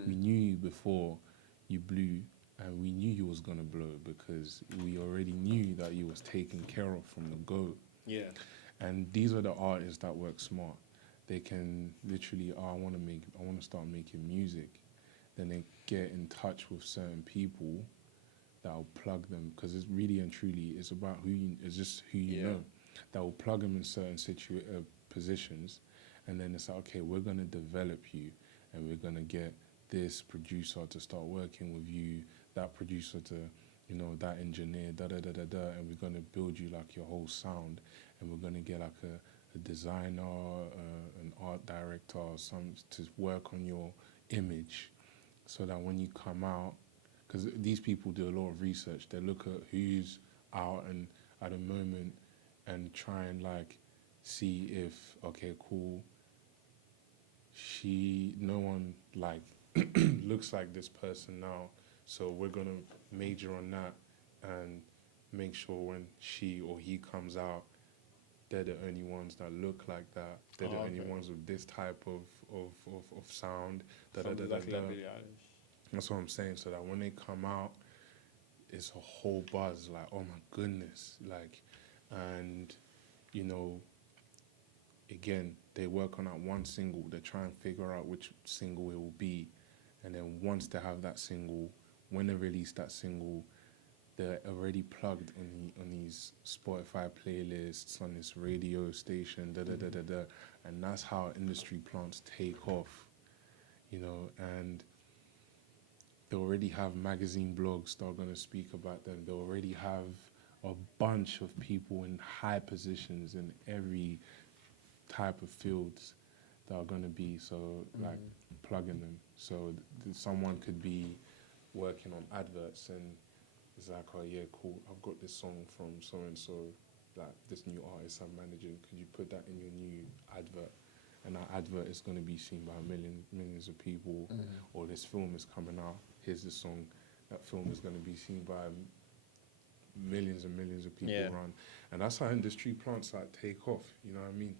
We knew you before you blew, and we knew you was gonna blow because we already knew that you was taken care of from the go. Yeah. And these are the artists that work smart. They can literally, I want to start making music. Then they get in touch with certain people that'll plug them, because it's really and truly, it's about it's just who you know. That will plug them in certain positions, and then it's like, okay, we're gonna develop you, and we're gonna get this producer to start working with you, that producer to, that engineer, and we're gonna build you like your whole sound, and we're gonna get like a designer, an art director, or some to work on your image, so that when you come out, because these people do a lot of research, they look at who's out and at the moment and try and like see if, okay, cool, no one like looks like this person now, so we're gonna major on that and make sure when she or he comes out, they're the only ones that look like that. They're the only ones with this type of sound. Exactly like Billie Eilish. That's what I'm saying. So that when they come out, it's a whole buzz. Like, oh my goodness. Like, and, again, they work on that one single. They try and figure out which single it will be. And then once they have that single, when they release that single, they're already plugged on these Spotify playlists, on this radio station, and that's how industry plants take off, and they already have magazine blogs that are going to speak about them. They already have a bunch of people in high positions in every type of fields that are going to be, like, plugging them. So someone could be working on adverts and it's like, oh yeah, cool, I've got this song from so-and-so, like this new artist I'm managing, could you put that in your new advert? And that advert is going to be seen by millions of people, or this film is coming out, here's the song, that film is going to be seen by millions and millions of people around. And that's how industry plants like take off, you know what I mean?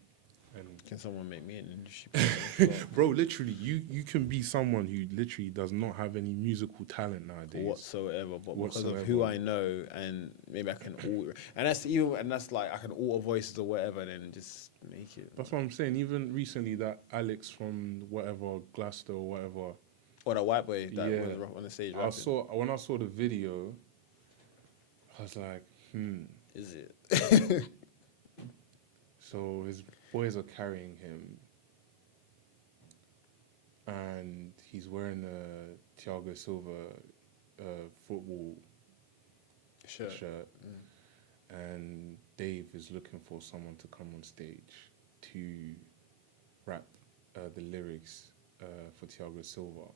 And can someone make me an industry plant? bro, literally, you can be someone who literally does not have any musical talent nowadays whatsoever, but because of who I know, and maybe I can alter, and that's like I can alter voices or whatever, and then just make it. That's what I'm saying. Even recently, that Alex from whatever Glasgow or whatever, or that white boy that was on the stage rapping. When I saw the video, I was like, Is it? So his boys are carrying him, and he's wearing a Thiago Silva football shirt. And Dave is looking for someone to come on stage to rap the lyrics for Thiago Silva.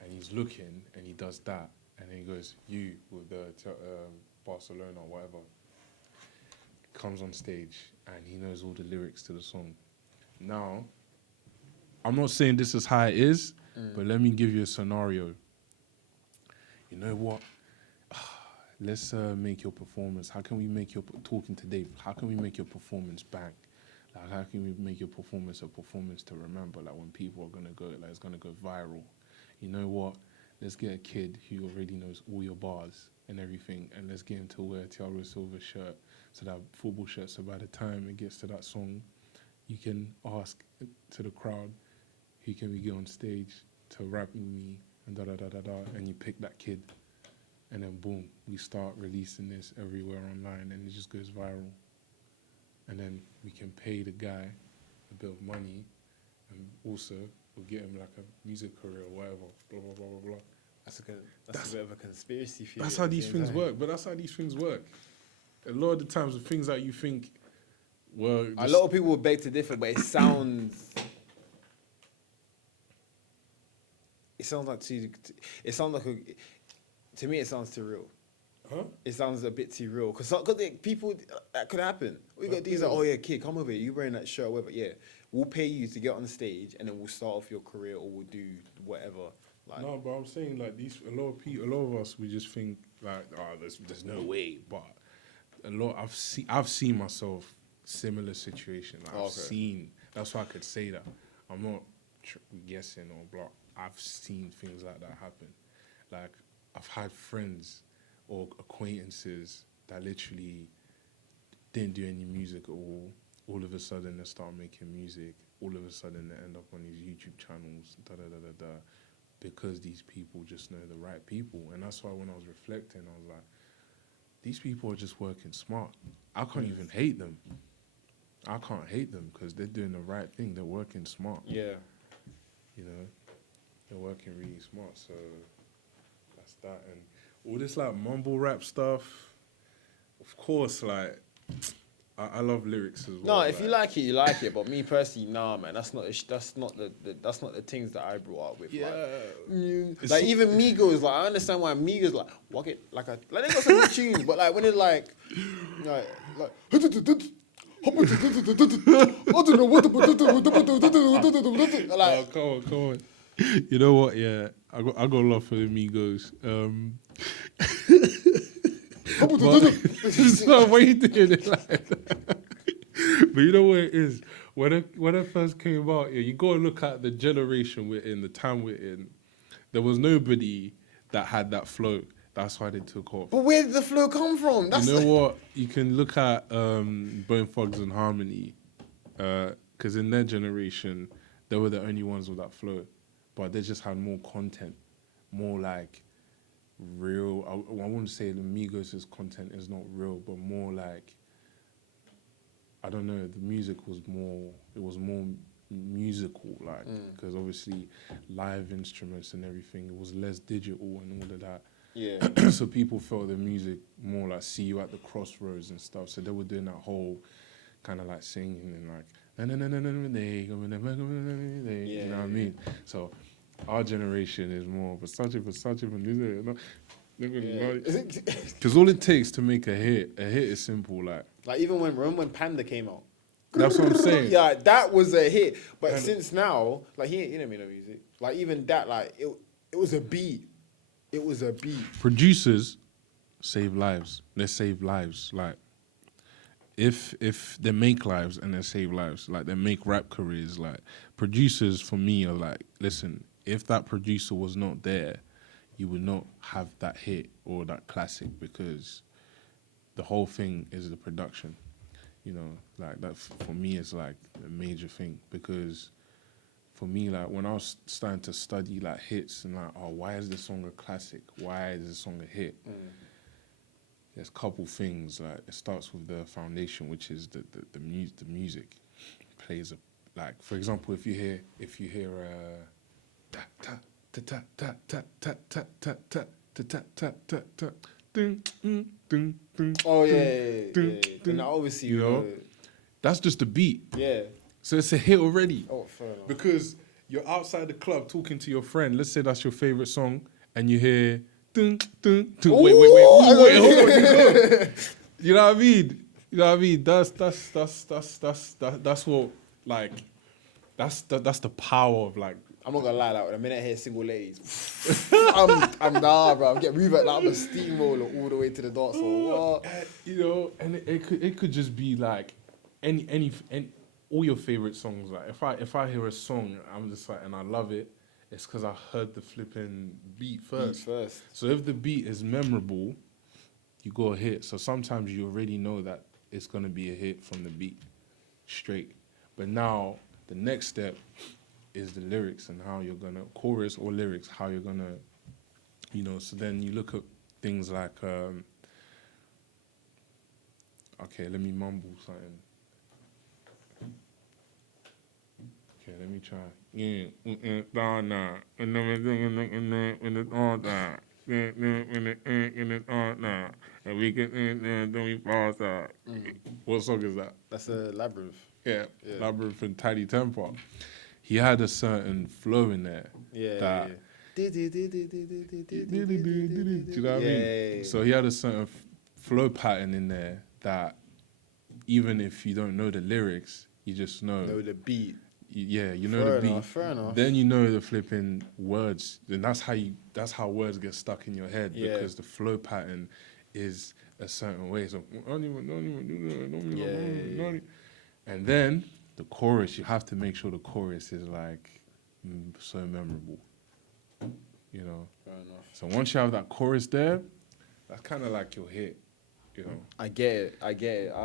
And he's looking, and he does that, and then he goes, you with the Barcelona or whatever, comes on stage, and he knows all the lyrics to the song. Now, I'm not saying this is how it is, but let me give you a scenario. You know what? Let's make your performance. How can we make your talking to Dave? How can we make your performance bang? Like, how can we make your performance a performance to remember? Like, when people are gonna go, like, it's gonna go viral. You know what? Let's get a kid who already knows all your bars and everything, and let's get him to wear a Thiago Silva shirt, so that football shirt. So by the time it gets to that song, you can ask to the crowd, who can we get on stage to rap with me, and da da da da da, and you pick that kid, and then boom, we start releasing this everywhere online, and it just goes viral. And then we can pay the guy a bit of money, and also we'll get him like a music career or whatever, blah, blah, blah, blah, blah. That's a bit of a conspiracy theory. That's how these things work, but that's how these things work. A lot of the times, the things that you think, well... A lot of people will beg to differ, but it sounds like to me, it sounds too real. Huh? It sounds a bit too real. Because people, that could happen. All you got to do is like, oh yeah, kid, come over here. You wearing that shirt, whatever. Yeah, we'll pay you to get on stage, and then we'll start off your career, or we'll do whatever. Like, No, but I'm saying like a lot of us, we just think like, oh, there's no way. But I've seen myself similar situation. Like, I've seen. That's why I could say that. I'm not guessing or blah. I've seen things like that happen. Like, I've had friends or acquaintances that literally didn't do any music at all. All of a sudden, they start making music. All of a sudden, they end up on these YouTube channels, da da da da da, because these people just know the right people. And that's why when I was reflecting, I was like, these people are just working smart. I can't even hate them. I can't hate them because they're doing the right thing. They're working smart. yeah. You know, they're working really smart. So that's that. And all this like mumble rap stuff, of course, like, I love lyrics as well. No, if you like it, you like it. But me personally, nah, man, that's not the things that I brought up with. Yeah. Like even Migos, like I understand why Migos like walk it like they got some good tunes, but like when it's like I don't know what like. Oh, come on. You know what? Yeah, I got love for the Migos. So why you doing it like that? But you know what it is? When it first came out, yeah, you gotta look at the generation we're in, the time we're in. There was nobody that had that flow. That's why they took off. But where did the flow come from? You know what? You can look at Bone Thugs and Harmony, because in their generation, they were the only ones with that flow. But they just had more content, more like real. I wouldn't say the Migos' content is not real, but more like, I don't know, the music was more, it was more musical, like, because obviously live instruments and everything, it was less digital and all of that. Yeah. So people felt the music more like See You at the Crossroads and stuff. So they were doing that whole kind of like singing and like, you know what I mean? So our generation is more Versace, you know? Because all it takes to make a hit is simple, like even when Panda came out. That's what I'm saying. Yeah, that was a hit. But since now, like he didn't make no music. Like even that, like it was a beat. It was a beat. Producers save lives. They save lives. Like if they make lives and they save lives, like they make rap careers. Like producers for me are like, listen, if that producer was not there, you would not have that hit or that classic, because the whole thing is the production. You know, like that for me is like a major thing, because for me, like when I was starting to study like hits and like, oh, why is this song a classic? Why is this song a hit? There's a couple things. Like it starts with the foundation, which is the music plays a, like for example, if you hear ta ta ta ta ta ta ta ta ta ta ta ta ta. Oh yeah. And obviously, you know, that's just the beat. Yeah. So it's a hit already. Oh, fair enough. Because you're outside the club talking to your friend. Let's say that's your favorite song, and you hear dun dun dun. Wait, hold on. You know what I mean? You know what I mean? That's what, like, that's the power of like. I'm not gonna lie, like, when the minute I hear Single Ladies, I'm nah, bro. I'm getting moving like I'm a steamroller all the way to the dance floor. What? You know, and it could just be like any all your favorite songs. Like if I hear a song, I'm just like, and I love it. It's because I heard the flipping beat Beat first. first. So if the beat is memorable, you go a hit. So sometimes you already know that it's gonna be a hit from the beat, straight. But now the next step is the lyrics and how you're gonna chorus or lyrics, how you're gonna, So then you look at things like, okay, let me mumble something. Okay, let me try. Yeah, and we can then we pause out. What song is that? That's a Labyrinth. Yeah, Yeah. Labyrinth and Tidy Temper. He had a certain flow in there. Yeah. That, Yeah. do you know what I mean? Yeah. So he had a certain flow pattern in there that even if you don't know the lyrics, you just know. Know the beat. Yeah, you know Fair the beat. enough, fair enough. Then you know the flipping words. And that's how words get stuck in your head because the flow pattern is a certain way. So Yeah. and then the chorus, you have to make sure the chorus is like so memorable. Fair enough. So once you have that chorus there, that's kind of like your hit, I get it. I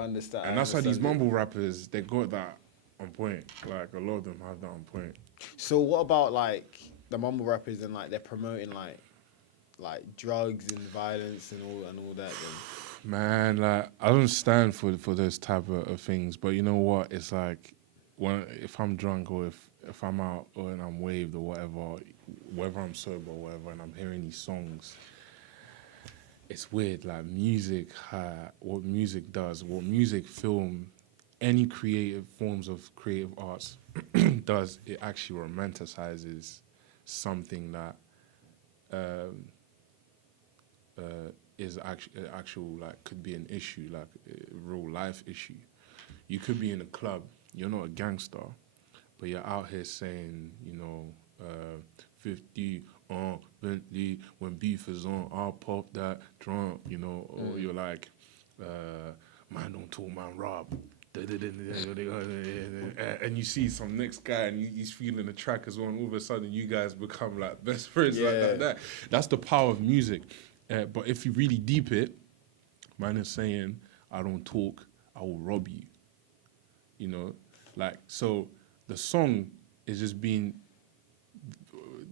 understand. And that's why these mumble rappers, they got that on point. Like a lot of them have that on point. So what about like the mumble rappers and like they're promoting like drugs and violence and all that? Then Man, like I don't stand for those type of things, but you know what? It's like if I'm drunk or if I'm out or and I'm waved or whatever, whether I'm sober or whatever, and I'm hearing these songs, it's weird. Like music, what music does, what music, film, any creative forms of creative arts does, it actually romanticizes something that is actual like could be an issue, like a real life issue. You could be in a club, you're not a gangster, but you're out here saying, 50 on Bentley, when beef is on, I'll pop that trunk, or you're like, man don't talk, man rob. And you see some next guy and he's feeling the track as well, and all of a sudden you guys become like best friends like that. That's the power of music. But if you really deep it, man is saying, I don't talk, I will rob you. So the song is just being,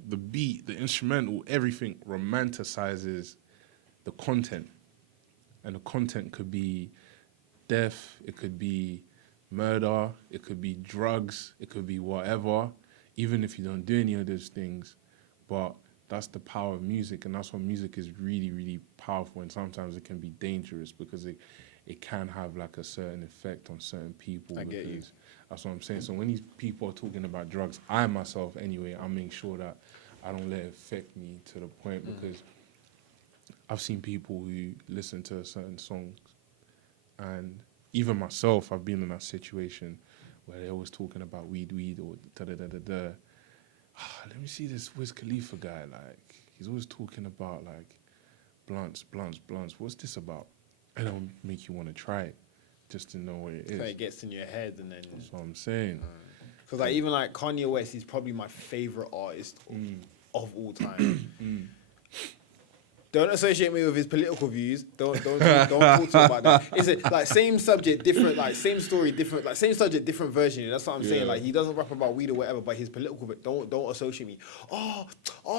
the beat, the instrumental, everything romanticizes the content. And the content could be death, it could be murder, it could be drugs, it could be whatever, even if you don't do any of those things. But that's the power of music, and that's why music is really, really powerful, and sometimes it can be dangerous because it can have like a certain effect on certain people. I get you. That's what I'm saying. So when these people are talking about drugs, I myself anyway, I make sure that I don't let it affect me to the point because I've seen people who listen to certain songs, and even myself, I've been in that situation where they're always talking about weed or da-da-da-da-da. Let me see this Wiz Khalifa guy, like, he's always talking about, like, blunts. What's this about? And it'll make you want to try it just to know what it is. so it gets in your head and then. That's what I'm saying. Because like even like Kanye West, he's probably my favorite artist of all time. Don't associate me with his political views. Don't talk to me about that. It's like same subject, different, like same story, different, like same subject, different version. That's what I'm saying. Like he doesn't rap about weed or whatever, but his political. But don't associate me. Oh,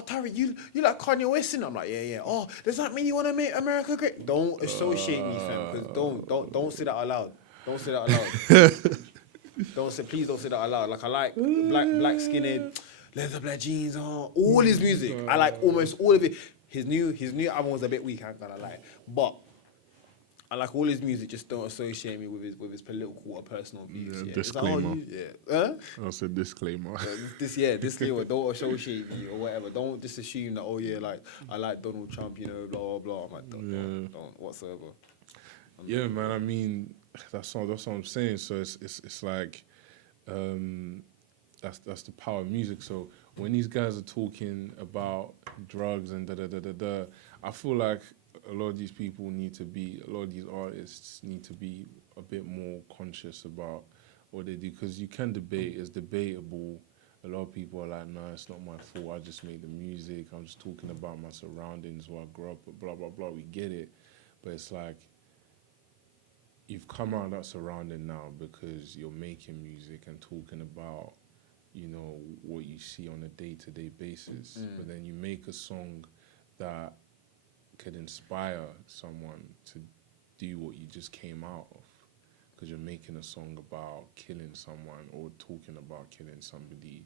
Tari, you like Kanye West? And I'm like, yeah. Oh, does that mean you want to make America great? Don't associate me, fam. Because don't say that out loud. Don't say that out loud. Please don't say that out loud. Like I like black skinhead, leather black jeans on, all his music. I like almost all of it. His new album was a bit weak, I ain't gonna lie. But I like all his music, just don't associate me with his political or personal views. Yeah, disclaimer. Huh? I said disclaimer. Disclaimer, don't associate me or whatever. Don't just assume that, like I like Donald Trump, blah blah blah. I'm like, don't whatsoever. Yeah, man, I mean, that's what I'm saying. So it's like that's the power of music. So when these guys are talking about drugs and da, I feel like a lot of these artists need to be a bit more conscious about what they do, because you can debate. It's debatable. A lot of people are like, "Nah, it's not my fault. I just made the music. I'm just talking about my surroundings, where I grew up, blah blah blah." We get it, but it's like you've come out of that surrounding now because you're making music and talking about, what you see on a day-to-day basis. But then you make a song that could inspire someone to do what you just came out of, because you're making a song about killing someone or talking about killing somebody.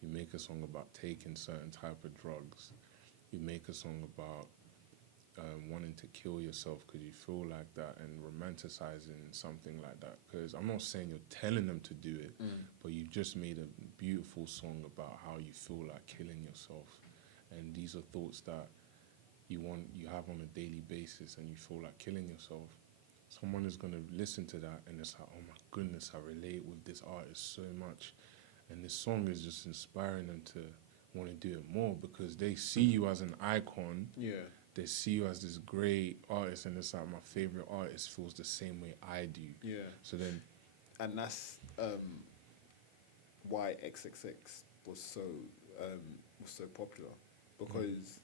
You make a song about taking certain type of drugs. You make a song about wanting to kill yourself because you feel like that, and romanticizing something like that. Because I'm not saying you're telling them to do it, but you just made a beautiful song about how you feel like killing yourself, and these are thoughts that you have on a daily basis, and you feel like killing yourself. Someone is gonna listen to that, and it's like, oh my goodness, I relate with this artist so much, and this song is just inspiring them to want to do it more because they see you as an icon. Yeah. They see you as this great artist, and it's like my favorite artist feels the same way I do. Yeah. So then, And that's why XXX was so popular, because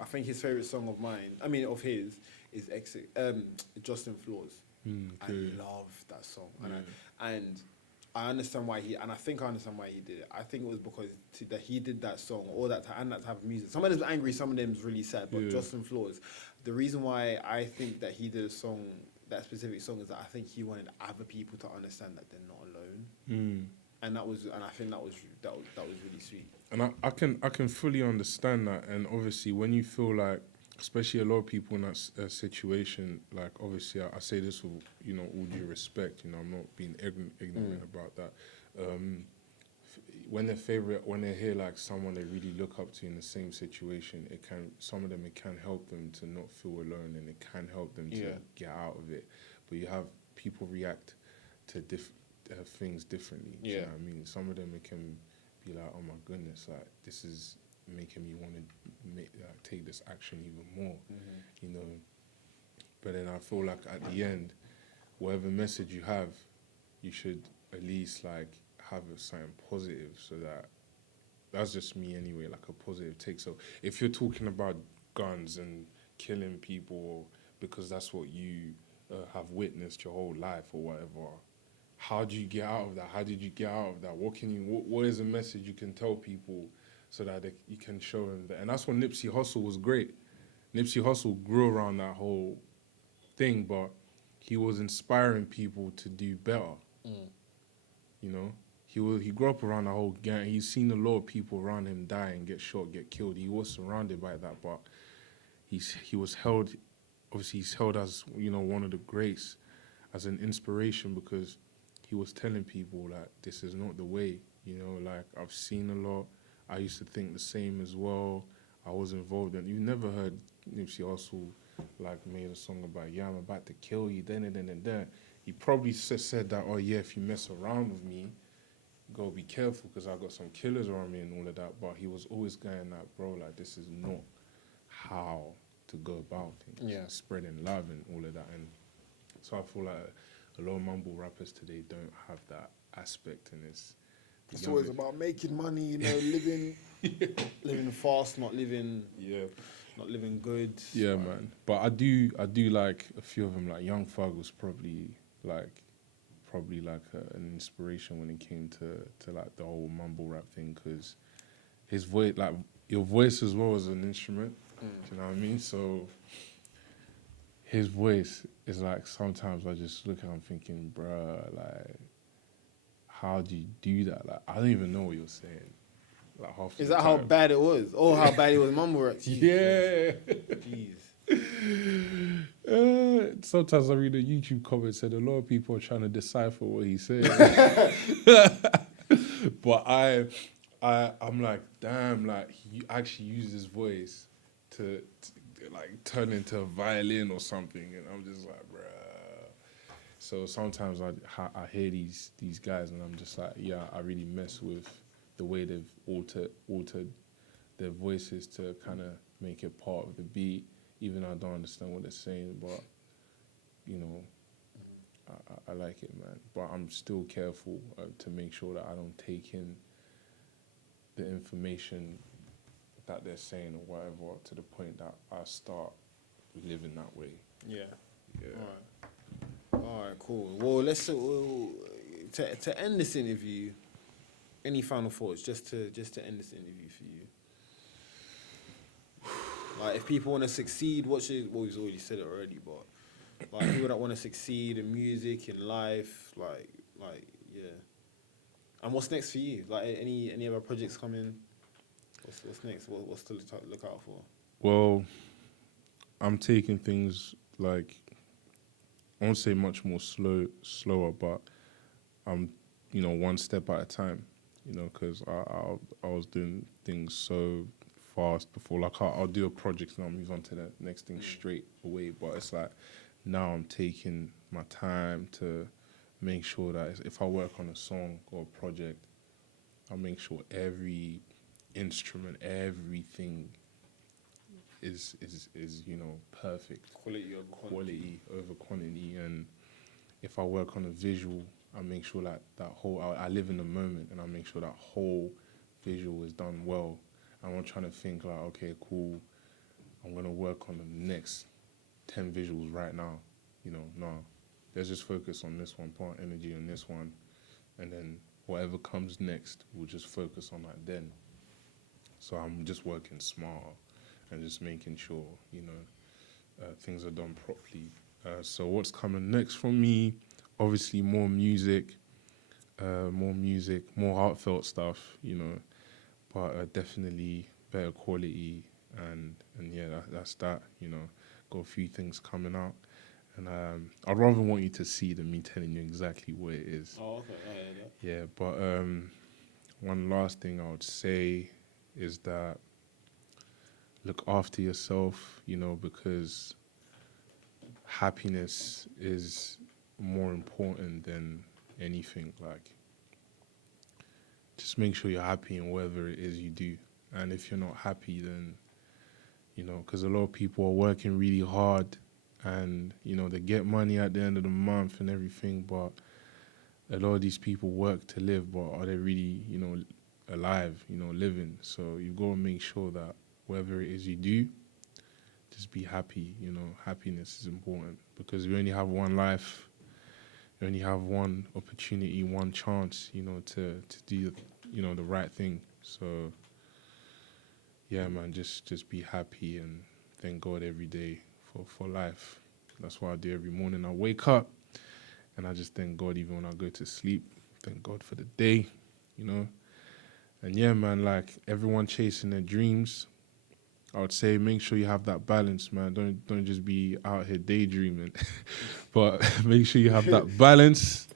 I think his favorite song of his is Justin Floors. I love that song, and I understand why I think I understand why he did it. I think it was because that he did that song, or that type of music. Some of them's angry, some of them's really sad. But Justin Floors, the reason why I think that he did a song, that specific song, is that I think he wanted other people to understand that they're not alone. And I think that was really sweet. and I can fully understand that. And obviously, when you feel like, especially a lot of people in that situation, like obviously I say this with all due respect. I'm not being ignorant about that. When they hear like someone they really look up to in the same situation, it can help them to not feel alone, and it can help them to get out of it. But you have people react to things differently. Do you know what I mean? Some of them, it can be like, oh my goodness, like this is making me want to take this action even more, But then I feel like at the end, whatever message you have, you should at least like have something positive, so that's just me anyway, like a positive take. So if you're talking about guns and killing people because that's what you have witnessed your whole life or whatever, how do you get out of that? How did you get out of that? What is a message you can tell people so that you can show them that? And that's what Nipsey Hussle was great. Nipsey Hussle grew around that whole thing, but he was inspiring people to do better. He grew up around the whole gang. He's seen a lot of people around him die and get shot, get killed. He was surrounded by that, but he was held. Obviously, he's held as one of the greats, as an inspiration, because he was telling people like this is not the way. Like I've seen a lot. I used to think the same as well. I was involved, and you never heard Nipsey Hussle like made a song about I'm about to kill you. Then. He probably said that, oh yeah, if you mess around with me, go be careful because I got some killers around me and all of that. But he was always going like, bro, like this is not how to go about things. Yeah. Spreading love and all of that. And so I feel like a lot of mumble rappers today don't have that aspect, and it's always about making money, living fast, not living good. Yeah, man. But I do like a few of them. Like Young Thug was probably like an inspiration when it came to like the whole mumble rap thing, because his voice, like your voice as well, is an instrument. Do you know what I mean? So his voice is like, sometimes I just look at him thinking, bruh, like, how do you do that? Like, I don't even know what you're saying. Like half the Is that time. how bad it was? Or how bad it was mumble rap? Yeah. Jeez. Sometimes I read the YouTube comments and a lot of people are trying to decipher what he's saying. But I'm like, damn, like he actually used his voice to like turn into a violin or something, and I'm just like, bruh. So sometimes I hear these guys and I'm just like, yeah, I really mess with the way they've altered their voices to kind of make it part of the beat, even though I don't understand what they're saying, but I like it, man. But I'm still careful to make sure that I don't take in the information that they're saying or whatever to the point that I start living that way. Yeah. Yeah. All right, cool. Well, to end this interview. Any final thoughts, just to end this interview for you? Like, if people want to succeed, well, we've already said it already, but like people that want to succeed in music, in life, like, yeah. And what's next for you? Like, any other projects coming? What's next? What's to look out for? Well, I'm taking things like, I won't say much more slower, but I'm, one step at a time. Because I was doing things so fast before. Like I'll do a project and I'll move on to the next thing straight away. But it's like now I'm taking my time to make sure that if I work on a song or a project, I'll make sure every instrument, everything is perfect. Quality over quantity. And if I work on a visual, I make sure that I live in the moment and I make sure that whole visual is done well. And I'm trying to think like, okay, cool, I'm going to work on the next 10 visuals right now. No, let's just focus on this one, put energy on this one, and then whatever comes next, we'll just focus on that then. So I'm just working smarter and just making sure, things are done properly. So what's coming next from me? Obviously, more music, more heartfelt stuff, but definitely better quality, and yeah, that's that, got a few things coming out, and I'd rather want you to see than me telling you exactly what it is. Oh, okay. Yeah, but one last thing I would say is that look after yourself, because happiness is more important than anything. Like, just make sure you're happy in whatever it is you do. And if you're not happy, then, because a lot of people are working really hard and, they get money at the end of the month and everything, but a lot of these people work to live, but are they really, alive, living? So you've got to make sure that whatever it is you do, just be happy. Happiness is important because we only have one life. You only have one opportunity, one chance, to do, the right thing. So, yeah, man, just be happy and thank God every day for life. That's what I do every morning. I wake up and I just thank God even when I go to sleep. Thank God for the day, And yeah, man, like everyone chasing their dreams. I would say make sure you have that balance, man. Don't just be out here daydreaming, but make sure you have that balance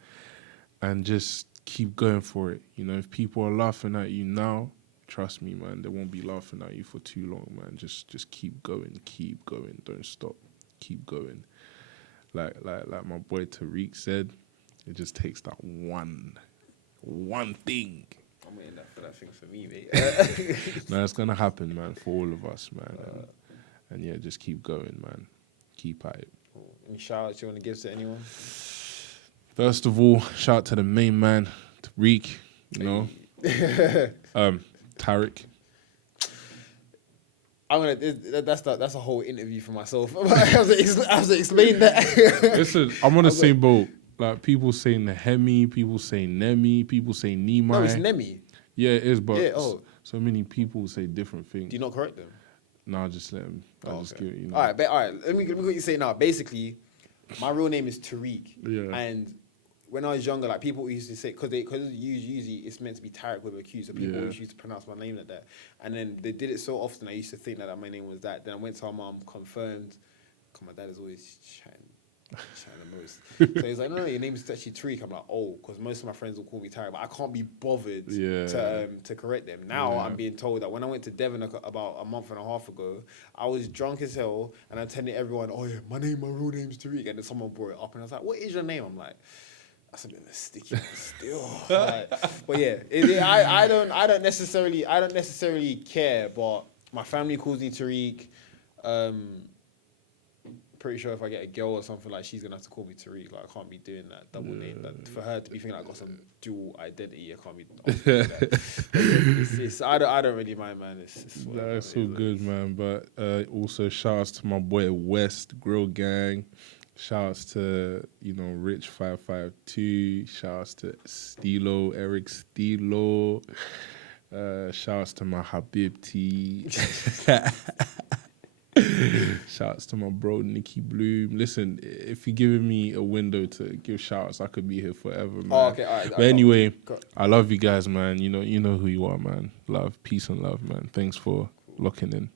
and just keep going for it. If people are laughing at you now, trust me, man, they won't be laughing at you for too long, man. Just keep going, don't stop, keep going. Like my boy Tariq said, it just takes that one thing. I'm waiting for that thing for me, mate. No, it's gonna happen, man, for all of us, man. And yeah, just keep going, man. Keep at it. Any shout outs you want to give to anyone? First of all, shout out to the main man, Tariq, Tariq. That's a whole interview for myself. I have to explain that. Listen, I'm on the same boat. Like, people say Nehmy, people say Nehmy, people say Nehmy. No, it's Nehmy. Yeah, it is, but Yeah, so many people say different things. Do you not correct them? No, just let them. Just give it, All right. Let me what you say now. Basically, my real name is Tariq. Yeah. And when I was younger, like people used to say, because usually it's meant to be Tariq with a Q, so people always used to pronounce my name like that. And then they did it so often, I used to think that my name was that. Then I went to my mom, confirmed. Cause my dad is always chatting the most. So he's like, no, your name is actually Tariq. I'm like, oh, because most of my friends will call me Tariq, but I can't be bothered to correct them. Now I'm being told that when I went to Devon about a month and a half ago, I was drunk as hell and I telling everyone, oh yeah, my real name is Tariq. And then someone brought it up and I was like, what is your name? I'm like, that's a bit of a sticky one still. But yeah, I don't necessarily care, but my family calls me Tariq. pretty sure if I get a girl or something, like she's gonna have to call me Tariq. Like I can't be doing that double name. Like, for her to be thinking like I got some dual identity, I can't be. Doing that. But yeah, I don't really mind, man. It's whatever, That's all good, man. But also shouts to my boy West Grill Gang. Shouts to Rich 552. Shouts to Eric Stilo. Shouts to my Habibti. Shouts to my bro Nicky Bloom. Listen, if you're giving me a window to give shouts, I could be here forever, man. Oh, okay, all right. But anyway, I love you guys, man. You know who you are, man. Love, peace, and love, man. Thanks for locking in.